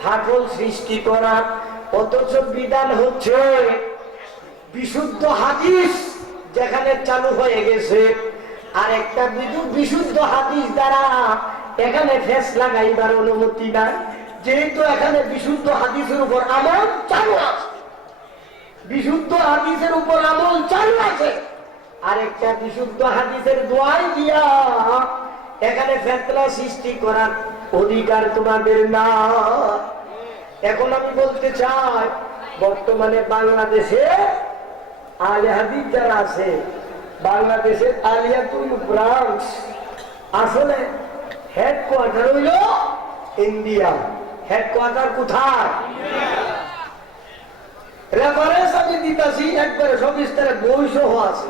ফাটল সৃষ্টি করা। অথচ বিধান হচ্ছে বিশুদ্ধ হাদিস যেখানে চালু হয়ে গেছে, আর একটা বিশুদ্ধ হাদিস দ্বারা এখানে ফেস লাগাইবার অনুমতি নাই। যেহেতু এখানে বিশুদ্ধ হাদিসের উপর আমল চালু আছে, বিশুদ্ধ হাদিসের উপর আমল চালু আছে, আর একটা বিশুদ্ধ হাদিসের দোয়াই দিয়া এখানে ফেতনা সৃষ্টি করার অধিকার তোমাদের না। এখন আমি বলতে চাই, বর্তমানে বাংলাদেশে আলে হাদিস যারা আছে, বাংলাদেশের আলিয়াতুল ব্রাঞ্চ আসলে হেডকোয়ার্টার হইল ইন্ডিয়া। হেডকোয়ার্টার কোথায়? রেফারেন্স আমি দিতেছি একবারে সবিস্তারে, বই সহ আছে,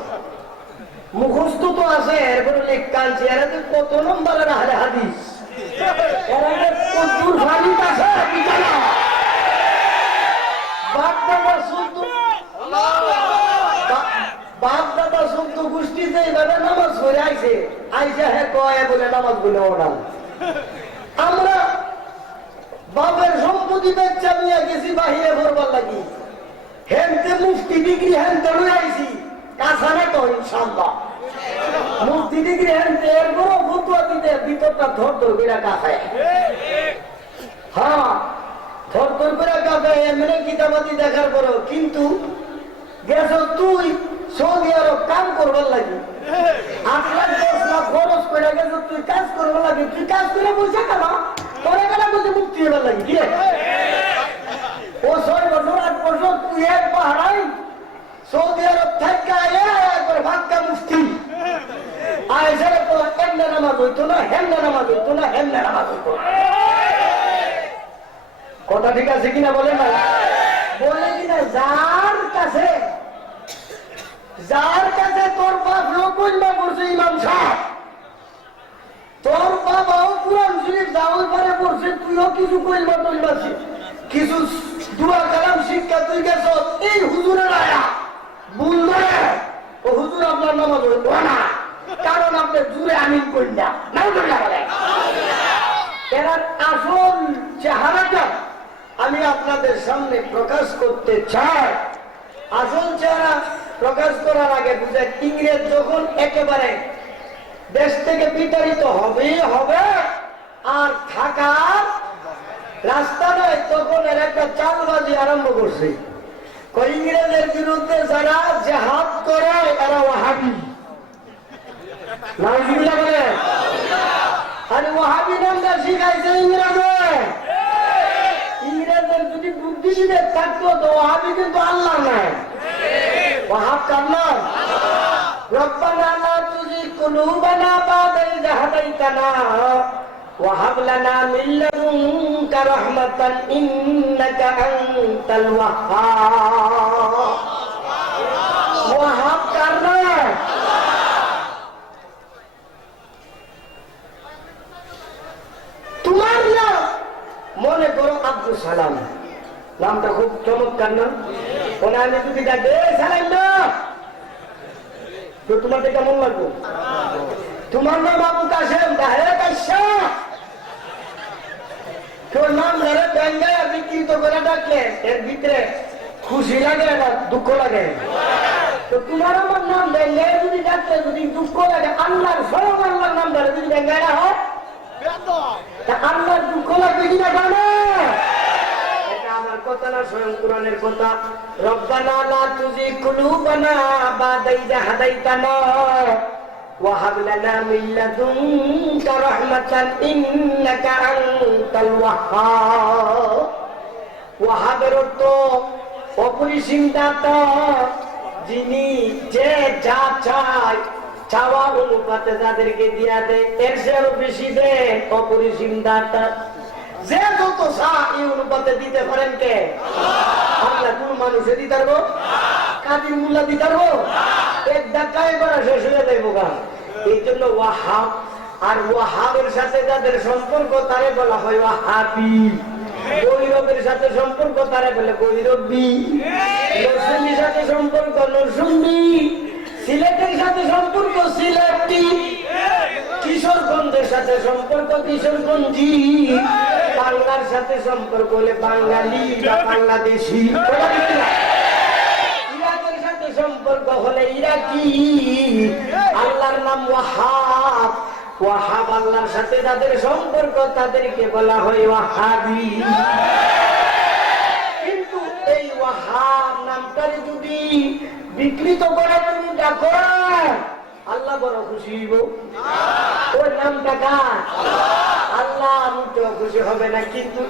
মুখস্থ তো আছে, এরপরে লিখতে আনছি। এরা তো কত নম্বরের আলে হাদিস, এরা প্রচুর ফালিত আছে। বাপ দাদা সন্ত গোষ্ঠীতে এইভাবে নামাজ পড়ে আইছে, আইসা হ্যাঁ কয় বলে নামাজ বলে ওরা। আমরা বাপের সম্পত্তি বেচা নিয়ে গেছি বাহিরে ভরবার লাগি, হেনতে মুফতি ডিগ্রি হেনতে লই আইছি, কাছানে তো ইনশাআল্লাহ মুফতি ডিগ্রি হেনতে এরপরও ফতুয়া দিতে অন্তরটা থর থর করে কাঁপায়। হ্যাঁ, থর থর করে কাঁপায় এমনি কিতাবাদি দেখার পরেও। কিন্তু গেছ তুই সৌদি আরব কাম করবার লাগে, 8 লাখ 10 লাখ খরচ করে গেছ তুই কাজ করবার লাগে, তুই কাজ করে বসে কেন পরে গেলে বলতে মুক্তি হবার লাগে। কি ও 6 বছর 8 বছর তুই এক পাহাড়াই সৌদি আরব থেকে একবার ভাগ্যা মুফতি আয়সারে তো এমনে নামাজ হইতো না, হেমনে নামাজ হইতো না, হেমনে নামাজ হইতো না। কথা ঠিক আছে কিনা বলে না? বলে কিনা যার কাছে তোর বাপ লোকইমা পড়ছে ইমাম সাহেব, তোর বাবাও কুরআন শরীফ যাওয়ার পরে পড়ছে, তুইও কিছু কইলবা টইলবাছি, কিছু দুয়া কালাম শিক্ষা তুই গেছ এই হুজুরের আয়া ভুল ধরে ও হুজুর আপনার নামাজ হইতো না, কারণ আপনি জুড়ে আমিন করেন না। এনার আসল চেহারাটা আমি আপনাদের সামনে প্রকাশ করতে চাই। আসল চেহারা প্রকাশ করার আগে বুঝে, ইংরেজ যখন একেবারে দেশ থেকে বিতাড়িত হবে আর থাকার রাস্তা নয়, তখন এর একটা চালবাজি আরম্ভ করছে। ইংরেজের বিরুদ্ধে যারা জেহাদ করে এরা ওয়াহাবি। নাউজুবিল্লাহ বলে। আর ওয়াহাবি নামটা শিখাইছে ইংরেজের যদি বুদ্ধিজীবী থাকতো তো ওয়াহাবি কিন্তু আল্লাহ নয়, ওয়াহাব কার নাম? রব্বানা লা তুযিগ কুলুবানা বা'দা ইয হাদাইতানা ওয়া হাব লানা মিন লাদুনকা রাহমাতান ইন্নাকা আনতাল ওয়াহ্হাব। ওয়াহাব কার নাম? তোমার নাম মনে করো আব্দুল সালাম, নামটা খুব চমৎকার নাম। ওনা আমি যদি ডাকে সালাম না তো তোমার কেমন লাগবো? তোমার নাম আবু কাশেম, তোর নাম ধরে ব্যাঙ্গায় বিকৃত করে ডাকলে এর ভিতরে খুশি লাগে না দুঃখ লাগে? তো তোমার আমার নাম ব্যাঙ্গায় যদি ডাকলে যদি দুঃখ লাগে, আল্লাহর স্বয়ং আল্লাহর নাম ধরে যদি ব্যাঙ্গায় না হয় আল্লাহর দুঃখ লাগবে কিনা জানো? এটা আমার কথা না, স্বয়ং কুরআনের কথা। রব্বানা লা তুযিগ কুলুবানা বা'দা ইয হাদাইতানা ওয়া হাব লানা মিন লাদুনকা রাহমাতান ইন্নাকা আনতাল ওয়াহ্হাব। ওয়াহাবের অর্থ অপরিসীম দাতা, যিনি যে যা চায় চাওয়া অনুপাতে যাদেরকে দিয়া দেয় এর সে আরো বেশি দেয়। অপরিসীম দাতা, যে যত চা এই অনুপাতে দিতে পারেন কে? আল্লাহ। কোন মানুষে দিতে পারবো? কাজী মুল্লা দিতে পারবো? এক ধাক্কায় করা শেষ হয়ে যাইব গা। এই জন্য ওয়াহাব, আর ওয়াহাবের সাথে যাদের সম্পর্ক তারে বলা হয় ওয়াহাবি। গৈরবের সাথে সম্পর্ক তারে বলে গৈরবী। নরসিংদীর সাথে সম্পর্ক নরসিংদী, সিলেটের সাথে সম্পর্ক সিলেটি, কিশোরগঞ্জের সাথে সম্পর্ক কিশোরগঞ্জি, বাংলার সাথে সম্পর্ক হলে বাঙালি বা বাংলাদেশি, ইরাকের সাথে সম্পর্ক হলে ইরাকি। আল্লাহর নাম ওয়াহাব। ওয়াহাব আল্লাহর সাথে যাদের সম্পর্ক তাদেরকে বলা হয় ওয়াহাবি। কিন্তু এই ওয়াহাব নামটারে যদি বিকৃত করে তুমি দেখো, আল্লাহ বড় খুশি হইব। ওই নামটা কার? আল্লাহ মোটেও খুশি হবে না। কিন্তু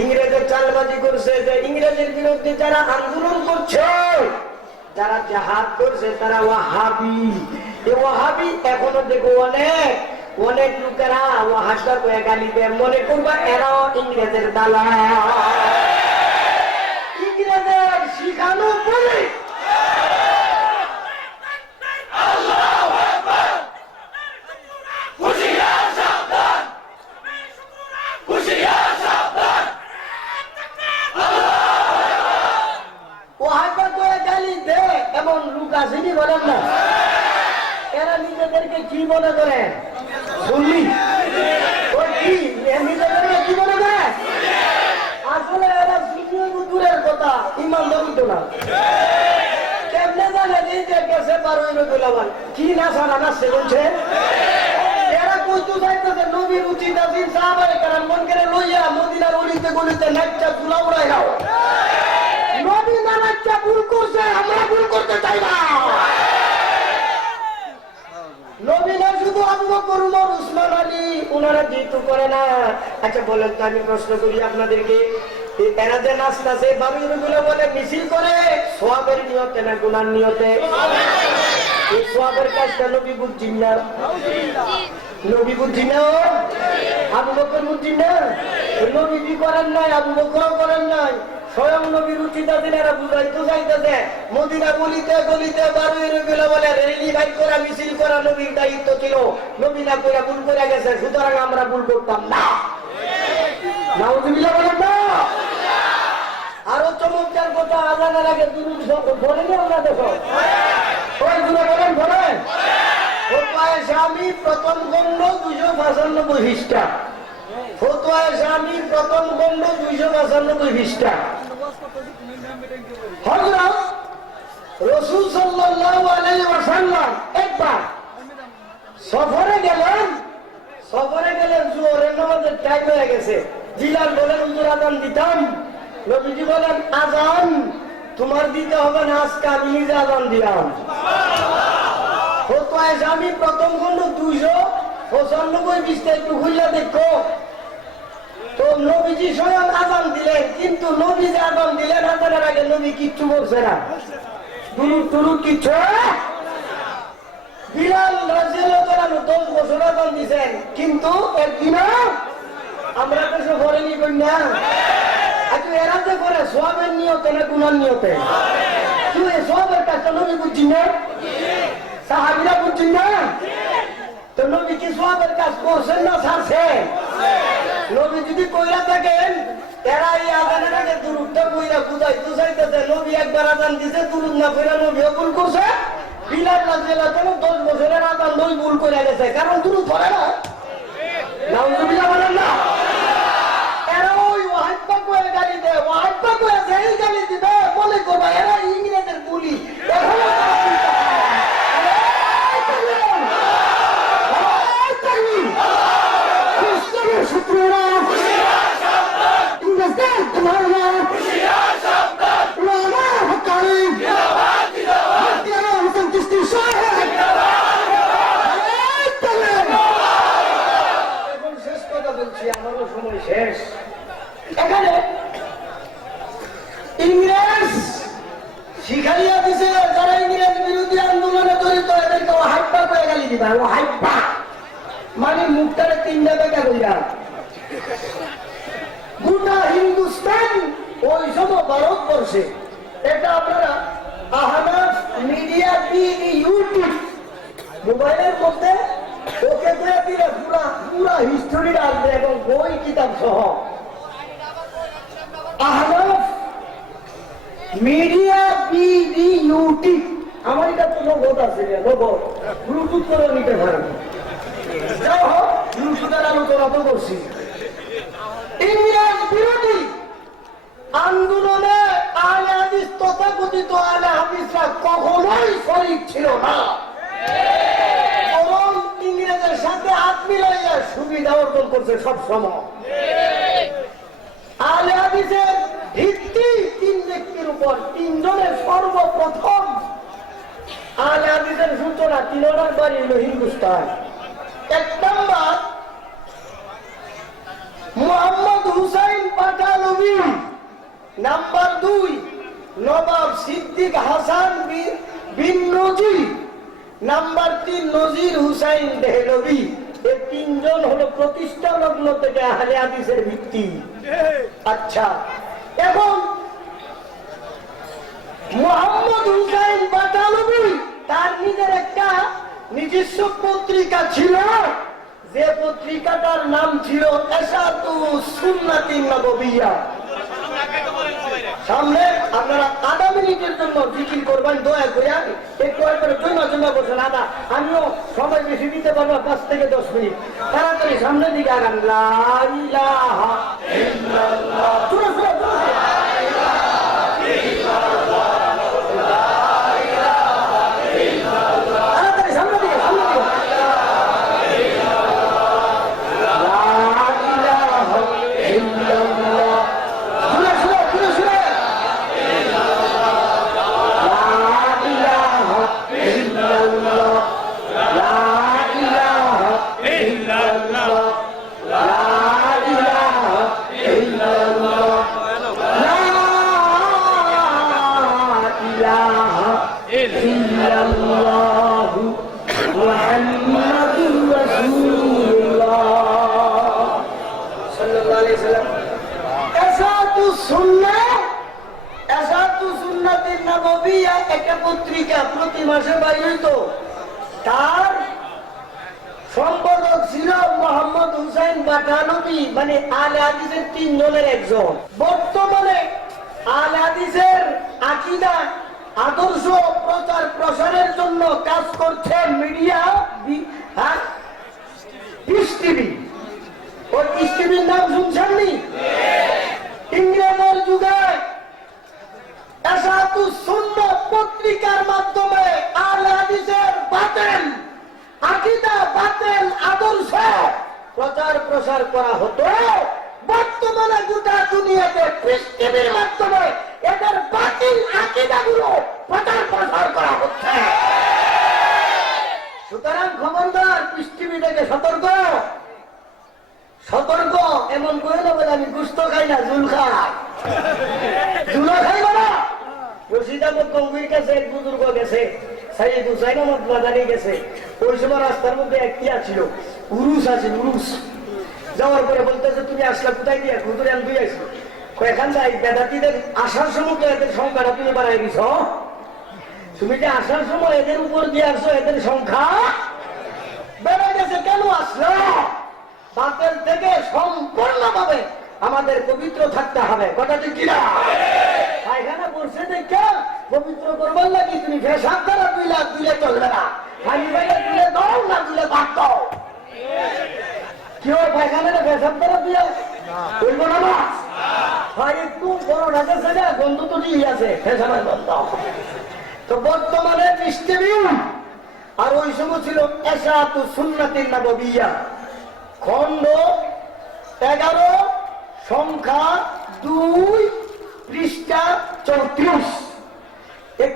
ইংরেজের চালবাজি করছে যে ইংরেজের বিরুদ্ধে যারা আন্দোলন করছে, যারা জিহাদ করছে তারা ওয়াহাবি। এই ওয়াহাবি এখনো দেখো অনেক লোকেরা ওয়াহাবটা কয়ে গালি দেয়, মনে করবা এরাও ইংরেজের দালাল। ইংরেজের শিখানো বলে এমন লোক আসেনি বলেন না? এরা নিজেদেরকে কি মনে করে? শুনলি নিজেদেরকে কি মনে করে? আসলে এরা দূরের কথা, ইমান ধরিত না। কেমনে জানে যে গেছে 12 কি না সারা নাচছে বলছে? এরা কইতে চাইতে সাহাবায়ে কেরামগণকে লইয়া মদিনার অলিতে গলিতে নাচা তুলা উড়াইয়াও নবী না নাচা ভুল করছে, আমরা ভুল করতে চাই না। নবী না শুধু আবু বকর, উমর, উসমান, আলী, ওনারা যেহেতু করে না। আচ্ছা বলেন তো, আমি প্রশ্ন করি আপনাদেরকে, এরা যে নাচতাছে বাবুগুলো বলে মিছিল করে সোয়াবের নিয়তে না গুনার নিয়তে? এই সোয়াবের কাজটা নবী বুঝছেন না? নবী বুঝছি না? আবু বকর বুঝছি না? নবী করেন নাই, আবু বকর করেন নাই, স্বয়ং নবীর উচিত আছে এরা বুঝাইতে চাইতেছে। মদিনা গলিতে গলিতে বাবুগুলো বলে রেলি বাইক করা, মিছিল করা নবীর দায়িত্ব ছিল। নবী না করে ভুল করে গেছে, সুতরাং আমরা ভুল করতাম না। নাউজুবিল্লাহ বলেন না? আরো চমৎকার কথা, আজানের আগে দুরূদ বলেন না? দেখো ওই দুটো বলেন, বলেন ফতোয়ায়ে শামী প্রথম খণ্ড 295 পৃষ্ঠা। ফতোয়ায়ে শামী প্রথম খণ্ড 295 পৃষ্ঠা। হযরত রাসূল সাল্লাল্লাহু আলাইহি ওয়াসাল্লাম একবার সফরে গেলেন। জোহরের নামাজের টাইম হয়ে গেছে। বিলাল বলেন, হুজুর আযান দিতাম। নবীজি বলেন, আযান তোমার দিতে হবে না, আজকে আমি নিজে আযান দিলাম। ফতোয়ায়ে শামী প্রথম খণ্ড 295 পৃষ্ঠা একটু খুলে দেখো তো। নবীজি স্বয়ং আযান দিলেন, কিন্তু নবী যে আযান দিলেন আযানের আগে নবী কিচ্ছু বলছে না, দুরূদ টুরূদ কিচ্ছু। বিলাল রাদিয়াল্লাহু তাআলা 10 বছর আযান দিয়েছেন, কিন্তু একদিনও আমরা তো সফরেনি কই না। আচ্ছা এরা যে করে সওয়াবের নিয়তে না গুনার নিয়তে? তুই এই সওয়াবের কাজটা নবী বুঝছি না? সাহাবীরা বুঝছেন না? তো নবী কি সওয়াবের কাজ করছেন না ছাড়ছেন? নবী যদি কইরা থাকেন, এরা এই আযানের আগে দুরূদটা কইরা বুঝাইতে চাইতেছে। নবী একবার আযান দিয়েছে, দুরূদ না কইরা নবী ভুল করছে। বিলাল রাদিয়াল্লাহু তাআলা 10 বছরের আযান নবী ভুল করে গেছে, কারণ দুরূদ পড়ে না। নাউজুবিল্লাহ বলেন না? এরা ওই ওয়াহিদা কয়ে গালি দেয়, ওয়াহিদা কয়ে যেই গালি দিবে মনে করবা এরা ইংরেজের গুলি। এখানে ইংরেজ শিখাইয়া দিছে, যারা ইংরেজ বিরোধী আন্দোলনে জড়িত এদেরকে ওয়াহিদা কয়ে গালি দিবা। ওয়াহিদা মানে মুখটারে 3টা বেঁকা কইরা। গোটা হিন্দুস্তান ওই সময় ভারতবর্ষে, এটা আপনারা আহনাফ মিডিয়া টিভি ইউটিউব মোবাইলের মধ্যে ওকে দিলে পুরা হিস্টোরিটা আসবে এবং বই কিতাব সহ। আহনাফ মিডিয়া টিভি ইউটিউব, আমার এটা তো নগদ আছে, নগদ ব্লুটুথ করে নিতে পারেন। যাই হোক, ব্লুটুথের আলোচনা তো করছি। ইংরেজ বিরোধী আন্দোলনে আহলে হাদিস তথাকথিত আহলে হাদিসরা কখনোই শরীক ছিল না, বরং ইংরেজের সাথে হাত মিলাইয়া সুবিধা অর্জন করছে সব সময়। আহলে হাদিসের ভিত্তি 3 ব্যক্তির উপর, 3 জনের সর্বপ্রথম আহলে হাদিসের সূচনা 3 বাড়ি হল হিন্দুস্তান। 1 নম্বর মুহাম্মদ হুসাইন পাটালবি, নাম্বার 2 নবাব সিদ্দিক হাসান বিন নজির, নাম্বার 3 নজির হুসাইন দেহলভি। এই 3 জন হলো প্রতিষ্ঠা লগ্ন থেকে আহলে হাদিসের ভিত্তি। আচ্ছা, এখন মুহাম্মদ হুসাইন পাটালবি তার নিজের একটা নিজস্ব পত্রিকা ছিল, যে পত্রিকাটার নাম ছিল এশাতুস সুন্নাতিন নববিয়্যা। সামনে আপনারা আধা মিনিটের জন্য জিকির করবেন, দয়া করে একটু জন্য বসেন। আমিও সময় বেশি দিতে পারবো, 5 থেকে 10 মিনিট। তাড়াতাড়ি সামনের দিকে আগান। লা ইলাহা ইল্লাল্লাহ, জোরে জোরে জোরে। তাড়াতাড়ি সামনের দিকে, সামনের দিকে। লা নববিয়া একটা পত্রিকা প্রতি মাসে বাইর হইতো। তার সম্পাদক ছিল মোহাম্মদ হুসাইন বাটানবী, মানে আলে হাদিসের 3 জনের একজন। বর্তমানে আলে হাদিসের আকীদা আদর্শ প্রচার প্রসারের জন্য কাজ করছে মিডিয়া পিস টিভি। ওই পিস টিভির নাম শুনছেননি? ইংরেজের যুগে এসাতুস সুন্নাহ পত্রিকার মাধ্যমে আলে হাদিসের বাতিল আকীদা, বাতিল আদর্শ প্রচার প্রসার করা হতো। বর্তমানে গোটা দুনিয়াতে পিস টিভির মাধ্যমে এদের বাতিল আকীদাগুলো প্রচার প্রসার করা হচ্ছে। সুতরাং খবরদার, পিস টিভি থেকে সতর্ক, সতর্ক। এমন করে না বলে আমি গুস্ত খাই না, জুল খাই, জুলো খাই না। রশিদ আহমদ গঙ্গুর কাছে এক বুজুর্গ গেছে, সাইয়েদ হুসাইন আহমদ মাদানি গেছে। ওই সময় রাস্তার মধ্যে এক কি ছিল, উরুস আছে, উরুস। যাওয়ার পরে বলতেছে তুমি আসলে কোথায় দিয়ে? হুজুর আমি দুই আসি। এখান থেকে বেদাতিদের আসার সময় এদের সংখ্যাটা তুমি বাড়াই দিছ। তুমি যে আসার সময় এদের উপর দিয়ে আসছো, এদের সংখ্যা বেড়ে গেছে। কেন আসলো? বাতিল থেকে সম্পূর্ণভাবে আমাদের পবিত্র থাকতে হবে। কথাটি কিনা? পায়খানা করছে দেখে পবিত্র করবার লাগি তুমি পেশাব দ্বারা দিলে চলবে না। পানি বাইরে দিলে দাও, না দিলে বাদ দাও। কেউ পায়খানা পেশাব দ্বারা দিয়ে বলবো না মাছ হয় একটু বড় ঢাকেছে না, গন্ধ তো দিয়ে আছে, পেশাবের গন্ধ। তো বর্তমানে পৃষ্ঠবী আর ওই সময় ছিল এসাতুস সুন্নাতিন নববিয়া, খন্ড 11, সংখ্যা 2, পৃষ্ঠা 34।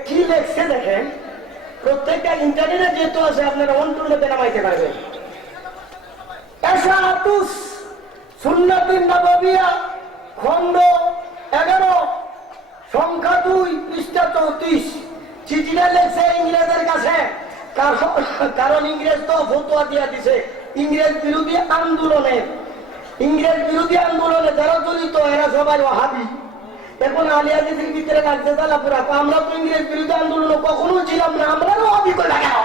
কি লেখছে দেখেন, প্রত্যেকটা ইন্টারনেটে যেহেতু আছে আপনারা অন্যতে নামাইতে পারবেন। এসাতুস সুন্নাতিন নববিয়া, খন্ড 11, সংখ্যা 2, পৃষ্ঠা 34। চিঠিটা লেখছে ইংরেজের কাছে, কারণ ইংরেজ তো ফতোয়া দিয়া দিছে ইংরেজ বিরোধী আন্দোলনে। ইংরেজ বিরোধী আন্দোলনে যারা জড়িত এরা সবাই ওয়াহাবি। এখন আলে হাদিসের ভিতরে লাগছে তালাপুরা, আমরা তো ইংরেজ বিরোধী আন্দোলনে কখনো ছিলাম না, আমরাও ওয়াহাবি কই লাগে না।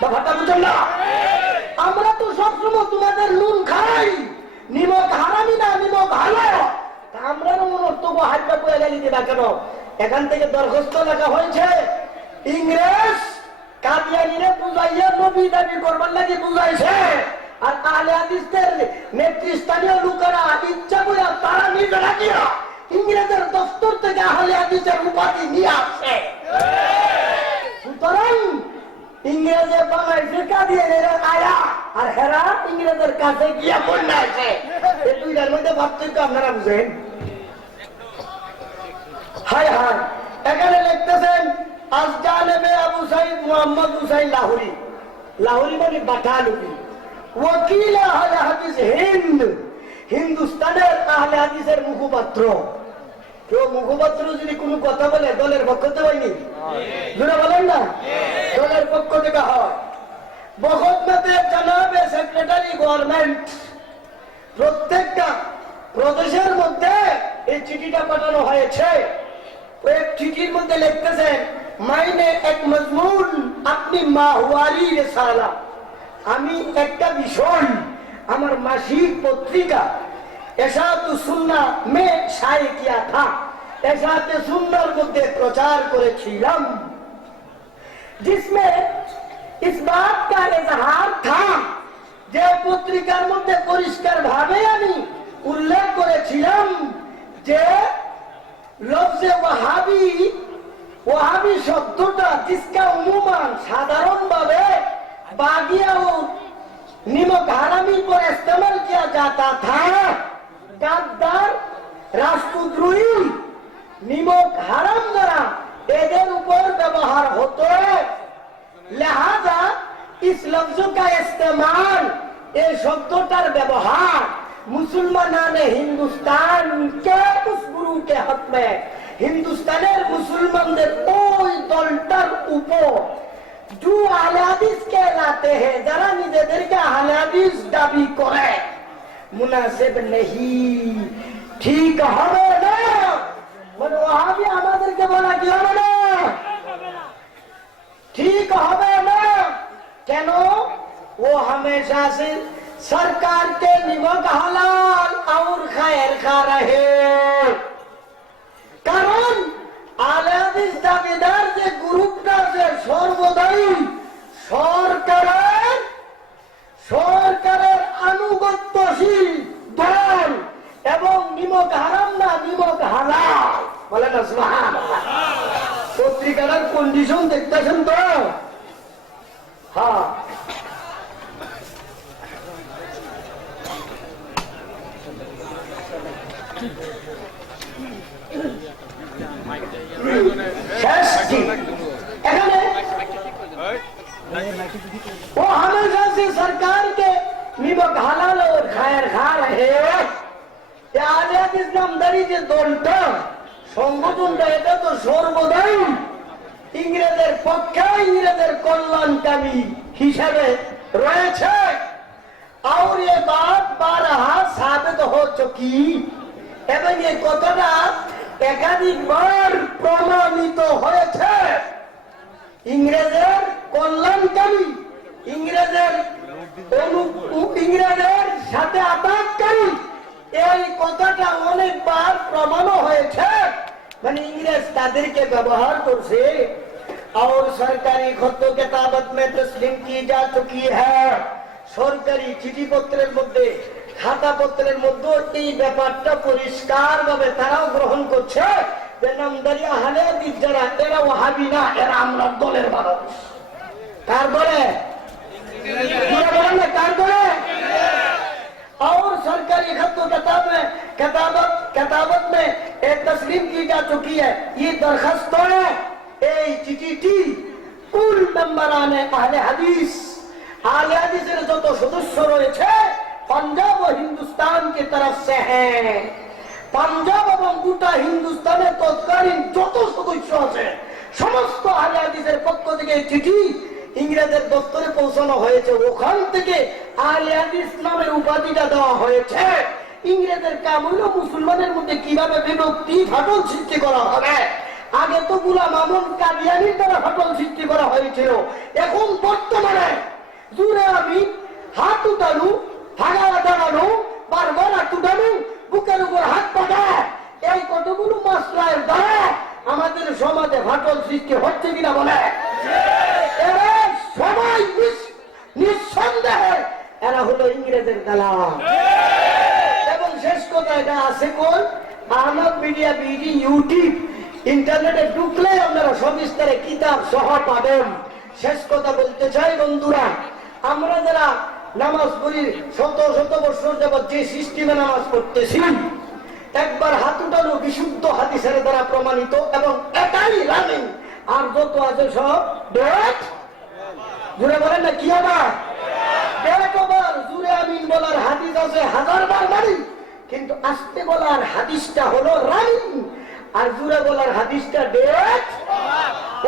ব্যাপারটা বুঝেন না? আমরা তো সবসময় তোমাদের নুন খাই, নিমক হারামি না, নিমক ভালো। আমরাও মনোস্তব হাইটা বয়ে গালি দিবা কেন? এখান থেকে দরখাস্ত লেখা হয়েছে, ইংরেজ কাদিয়ানীরে বুঝাইয়া নবী দাবি করবার লাগি বুঝাইছে। আর আহলে হাদিসের নেতৃস্থানীয় লোকেরা ইচ্ছা করে তারা নিজেরা গিয়া ইংরেজের দপ্তর থেকে আহলে হাদিসের উপাধি নিয়ে আসছে। সুতরাং ইংরেজে বাংলাদেশে কাদিয়ানীর আয়া আর হেরা ইংরেজের কাছে গিয়া বন্যাছে। এই দুইটার মধ্যে পার্থক্য আপনারা বুঝেন? হায় হায়, এখানে লিখতেছেন আজজালেবে আবু সাইদ মোহাম্মদ হুসাইন লাহোরি। লাহোরি মানে বাটালুবি, ওকিল আহলে হাদিস হিন্দ, হিন্দুস্তানের আহলে হাদিসের মুখপাত্র। কেউ মুখপাত্র যদি কোনো কথা বলে দলের পক্ষ থেকে হয়নি, জোরে বলেন না, দলের পক্ষ থেকে হয়। বখতনাতে জানাবে সেক্রেটারি গভর্নমেন্ট। প্রত্যেকটা প্রদেশের মধ্যে এই চিঠিটা পাঠানো হয়েছে। এক চিঠির মধ্যে লিখতেছেন, মাইনে এক মজমুন আপনি মাহওয়ারি রিসালা, আমি একটা বিষয় আমার মাসিক পত্রিকা এসাতুস সুন্নাহ মে শায়ে কিয়া থা, এসাতে সুন্নাহর মধ্যে প্রচার করেছিলাম, जिसमें इस बात का इजहार था, যে পত্রিকার মধ্যে পরিষ্কার ভাবে আমি উল্লেখ করেছিলাম যে লফজে ওয়াহাবি, ওয়াহাবি শব্দটা जिसका उमूमन সাধারণভাবে बागिया और निमक हरामी पर इस्तेमाल किया जाता था, गद्दार, राष्ट्रद्रोही, निमक हराम द्वारा এদের উপর ব্যবহার হতো। लिहाजा इस लफ्ज का इस्तेमाल, এই শব্দটার ব্যবহার মুসলমানানে হিন্দুস্তান কে উস গুরু কে হক মে, হিন্দুস্তানের মুসলমানদের ওই দলটার উপর जो আহলে হাদিস कहलाते हैं, যারা নিজেদেরকে আহলে হাদিস দাবি করে, মুনাসিব নেহি, ঠিক হবে না, মানে ওহাবি আমাদেরকে বলা কি হবে না, ठीक হবে না। কেন? वो हमेशा से सरकार के निमक हलाल और खैर खा रहे। কারণ আলে হাদিস দাবিদার যে গ্রুপটা যে সর্বদাই সরকারের আনুগত্যশীল দল এবং নিমক হারাম না নিমক হালাল বলে না সুবহানাল্লাহ। পত্রিকার কন্ডিশন দেখতেছেন তো? হ্যাঁ, এখানে वो हमेशा से सरकार के निमक हलाल और खैर खा रहे। ইসলামদারি যে দলটা সংগঠনটা এটা তো সর্বদাই ইংরেজের পক্ষে ইংরেজের কল্যাণকামী হিসাবে রয়েছে। और ये बात बारहा साबित हो चुकी এবং এই কথাটা একাধিকবার প্রমাণিত হয়েছে। ইংরেজের কল্যাণকারী ইংরেজের সাথে আঘাতকারী এই কথাটা অনেকবার প্রমাণ হয়েছে। মানে ইংরেজ তাদেরকে ব্যবহার করছে। और सरकारी खत्तो किताबत में तस्लीम की जा चुकी है। সরকারি চিঠিপত্রের মধ্যে খাতাপত্রের মধ্যে এই ব্যাপারটা পরিষ্কার ভাবে তারাও গ্রহণ করছে। নামদারি আহলে হাদিস যারা এরা ওয়াহাবি না, এরা আমরা দলের মানুষ। কার দলে? কার দলে? और सरकारी खत्तो किताबत में एक तस्लीम की जा चुकी है। ये दरखास्त है এই চিঠিটি কুল মেম্বারানে আহলে হাদিস আহলে হাদিসের যত সদস্য রয়েছে পাঞ্জাব ও হিন্দুস্তান की तरफ से है। পাঞ্জাব এবং গোটা হিন্দুস্তানের তৎকালীন যত সদস্য আছে সমস্ত আহলে হাদিসের পক্ষ থেকে চিঠি ইংরেজের দপ্তরে পৌঁছানো হয়েছে। ওখান থেকে আহলে হাদিস নামের উপাধিটা দেওয়া হয়েছে। ইংরেজের কাম হলো মুসলমানের মধ্যে কিভাবে বিভক্তি ফাটল সৃষ্টি করা হবে। আগে তো গুলাম আমন কাদিয়ানির দ্বারা ফাটল সৃষ্টি করা হয়েছিল। এখন বর্তমানে জুড়ে আমি হাত উঠানো, ভাগা দাঁড়ানো, বারবার হাত উঠানো, বুকের উপর হাত পাঠা, এই কতগুলো মাসলার দ্বারা আমাদের সমাজে ফাটল সৃষ্টি হচ্ছে কিনা বলে? এরা সবাই নিঃসন্দেহে এরা হলো ইংরেজের দালাল। এবং শেষ কথা এটা আছে কোন আহমদ মিডিয়া বিডি ইউটিউব ইন্টারনেটে ঢুকলে আপনারা সবিস্তারে কিতাব সহ পাবেন। শেষ কথা বলতে চাই বন্ধুরা, আমরা যারা নামাজ পড়ি শত শত বছর যাবত যে সিস্টেমে নামাজ পড়তেছি, একবার হাত উঠানো বিশুদ্ধ হাদিসের দ্বারা প্রমাণিত এবং এটাই রানিং। আর যত আছে সব ডেট জুড়ে বলেন না কি হবে? Date over. জুড়ে আমিন বলার হাদিস আছে 1000 বার মানি, কিন্তু আস্তে বলার হাদিসটা হলো রানিং। আর জুড়ে বলার হাদিসটা ডেট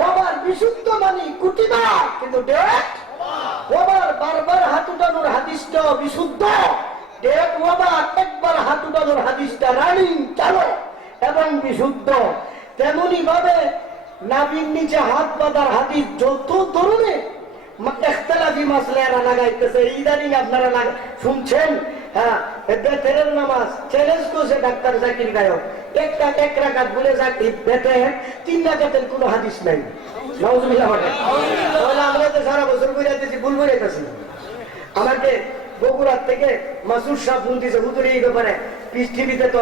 ওভার। বিশুদ্ধ মানি কুটিবার, কিন্তু ডেট ওভার। বারবার হাত উঠানোর হাদিসটা বিশুদ্ধ, ডেট ওভার। একবার হাত উঠানোর হাদিসটা রানিং চালো এবং বিশুদ্ধ। তেমনি ভাবে নাভির নিচে হাত বাঁধার হাদিস যত ধরনের ইখতিলাফি মাসলা লাগাইতেছে ইদানিং আপনারা শুনছেন। হ্যাঁ, বেতের নামাজ চ্যালেঞ্জ করছে ডাক্তার জাকির গায়ক। এক রাকাত বলে জাকির বেতের 3 রাকাতের কোনো হাদিস নাই। নাউজুবিল্লাহ বলে আমরা তো সারা বছর বুঝাইতেছি, ভুল বুঝাইতেছি। আমাকে বগুড়ার থেকে মাসুদ সাহেব ফোন দিয়েছে, হুজুর এই ব্যাপারে পিস টিভিতে তো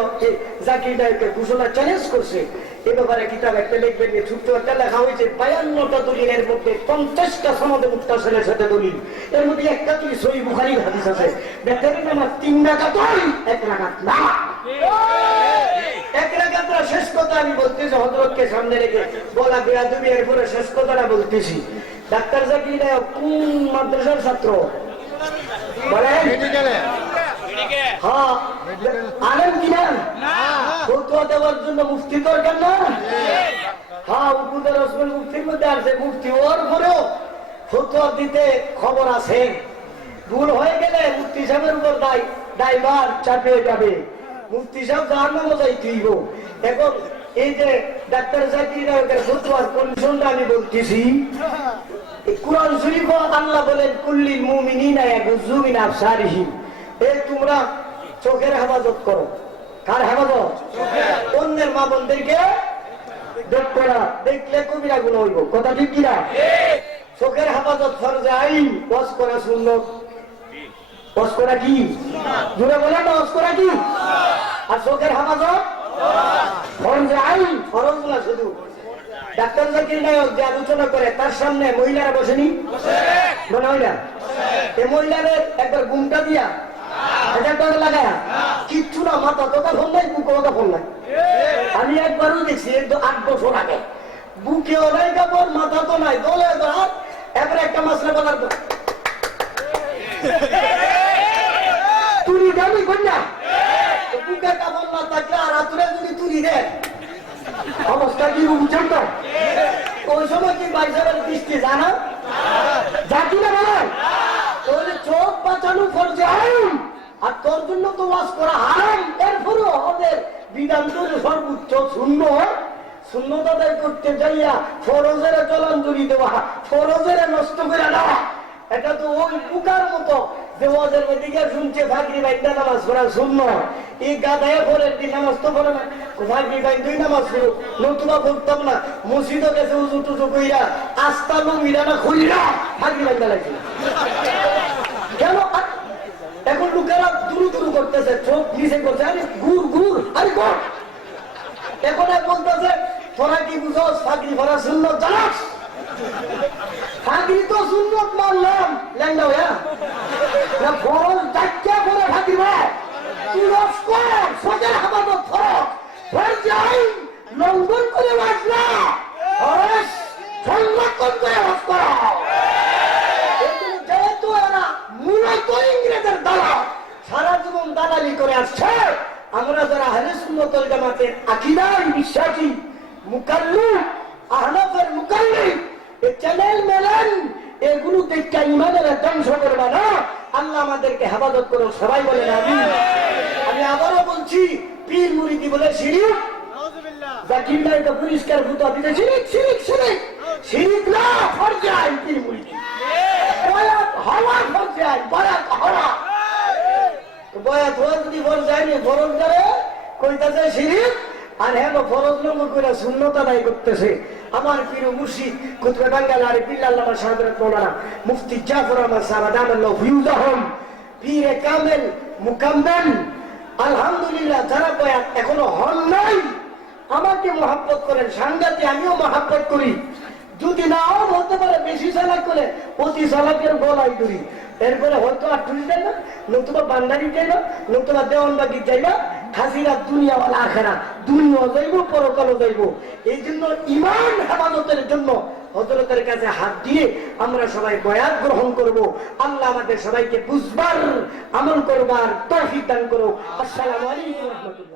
জাকির নায়কের ঘোষণা চ্যালেঞ্জ করছে, এই ব্যাপারে কিতাব একটা লিখবেন। ছোট্ট একটা লেখা হয়েছে 52টা দলিলের মধ্যে 50টা সনদে মুত্তাসিলের সাথে দলিল, এর মধ্যে একটা কি সহিহ বুখারীর হাদিস আছে। বেতের নামাজ 3 রাকাত, 1 রাকাত না। 1 রাকাতটা শেষ কথা আমি বলতেছি হযরতকে সামনে রেখে, বলা বেয়াদবি। এরপরে শেষ কথাটা বলতেছি, ডাক্তার জাকির নায়ক কোন মাদ্রাসার ছাত্র বলেন? হ্যাঁ, আলেম কিনা? ফতোয়া দেওয়ার জন্য মুফতি দরকার না? হ্যাঁ, উপদের রসুল মুফতির মধ্যে আছে মুফতি। ওর পরেও ফতোয়া দিতে খবর আছে। ভুল হয়ে গেলে মুফতি সাহেবের উপর দায়ভার চাপিয়ে যাবে। মুফতি সাহেব জাহান্নামে যাইতে হইব। এখন এই যে ডাক্তার জাকির নায়কের ফতোয়ার কন্ডিশনটা আমি বলতেছি, কোরআন শরীফ আল্লাহ বলেন কুল্লিল মুমিনিনা ইয়াগুযু মিন আবসারিহিম, তোমরা চোখের হেফাজত করো। কার হেফাজত? অন্যের মা বোনদেরকে দেখলে কবিরা গুণ হইব। কথা ঠিক কিনা? চোখের হেফাজত ফরজে আইন, ওয়াজ করা সুন্নত। ওয়াজ করা কি? জোরে বলেন না, ওয়াজ করা কি? আর চোখের হেফাজত ফরজে আইন, ফরজ না শুধু। ডাক্তার জাকির নায়ক যে আলোচনা করে তার সামনে মহিলারা বসেনি, মনে হয় না? এই মহিলাদের একবার ঘুমটা দিয়া লাগা কিচ্ছু না, মাথা তো ফোন নাই, বুকে ফোন নাই। আমি একবারও দেখছি 8 বছর আগে, বুকেও নাই কাপড়, মাথা তো নাই, দলে হাত, এবার একটা মাসলা বলার পর তুলি দামি কন্যা, বুকে কাপড় না থাকলে আর হাতুরে যদি তুলি দেয় অবস্থা কি বুঝছেন তো? ওই সময় কি বাইসাবের দৃষ্টি জানা জাতি না বলেন, তাহলে চোখ বাঁচানো ফরজে আইন, আর তোর জন্য তো ওয়াজ করা হারাম। এরপরও ওদের বিধান করে সর্বোচ্চ শূন্যতা আদায় করতে যাইয়া ফরজের জলাঞ্জলি দেওয়া, ফরজের নষ্ট করে দেওয়া, এটা তো ওই পুকার মতো যে ওয়াজের দিকে শুনছে ফাঁকরি বাইন্দা নামাজ পড়া শূন্য, এই গাধায় পরের দিন নামাজ তো পড়ে না, ফাঁকরি বাইন্দই নামাজ পড়ো, নতুবা পড়তাম না, মসজিদও গেছে উজু টুজু কইরা আস্তা লুঙ্গিরা না খুলিরা ফাঁকরি বাইন্দা লাগছে। কেন? এখন লোকেরা দুরু দুরু করতেছে, চোখ নিচে করছে, আরে গুড় গুড়, আরে কর। এখন বলতেছে তোরা কি বুঝোস ফাঁকরি ভরা সুন্নত জানাস? ফাঁকরি তো সুন্নত মানলাম, ল্যাংডা হইয়া না ফরজ ডাক্কা করে ফাঁকরি ভাই তুরস কর, সজার হাবাদত ফরজ ফরজ আইন লঙ্ঘন করে বাস না, ফরজ সংরক্ষণ করে বাস করা। যেহেতু এরা মূলত ইংরেজের দালাল, সারা জীবন দালালি করে আসছে, আমরা যারা আহলে সুন্নাত ওয়াল জামাতের আকীদায় বিশ্বাসী, মুকাল্লিদ আহনাফের মুকাল্লিদ, এই চ্যানেল মেলেন এগুলো দেখে ইমানের ধ্বংস করবে না। আল্লাহ আমাদেরকে হেফাজত করুন, সবাই বলেন আমিন। আমি আবারও বলছি, পীর মুরিদি বলে শিরিক, জাকির নায়ক পরিষ্কার ফুটা দিতে শিরিক শিরিক শিরিক শিরিক না, ফরজে আইন পীর মুরিদি। বয়াত হওয়া ফরজে আইন, বয়াত হওয়া, বয়াত হওয়া যদি ফরজ আইনি ফরজ করে কইতাছে শিরিক, আর হ্যাঁ ফরজ লঙ্ঘন করে শূন্যতা দায়ী করতেছে। আমার পীর মুর্শিদ কুতুবে বাঙ্গালার বিল্লাল্লাহ সাহেবের মৌলানা মুফতি জাফর আহমদ সাহেব আদামাল্লাহু ফিউজাহুম, পীরে কামেল মুকাম্মেল, আলহামদুলিল্লাহ যারা বয়াত এখনো হন নাই, আমাকে মহাব্বত করেন, সাংঘাতে আমিও মহাব্বত করি। যদি নাও হতে পারে বেশি চালাক করে অতি চালাকের গলায় ধরি, এরপরে হয়তো আর টুরি যাই না, নতুবা বান্দারি যাই না, নতুবা দেওয়ানবাগি যাই না, হাজিরা দুনিয়াওয়ালা আখেরা, দুনিয়াও যাইব পরকালও যাইব। এই জন্য ইমান হেফাজতের জন্য হযরতের কাছে হাত দিয়ে আমরা সবাই বয়াত গ্রহণ করব। আল্লাহ আমাদের সবাইকে বুঝবার, আমল করবার তৌফিক দান করো। আসসালামু আলাইকুম ওয়া রাহমাতুল্লাহ।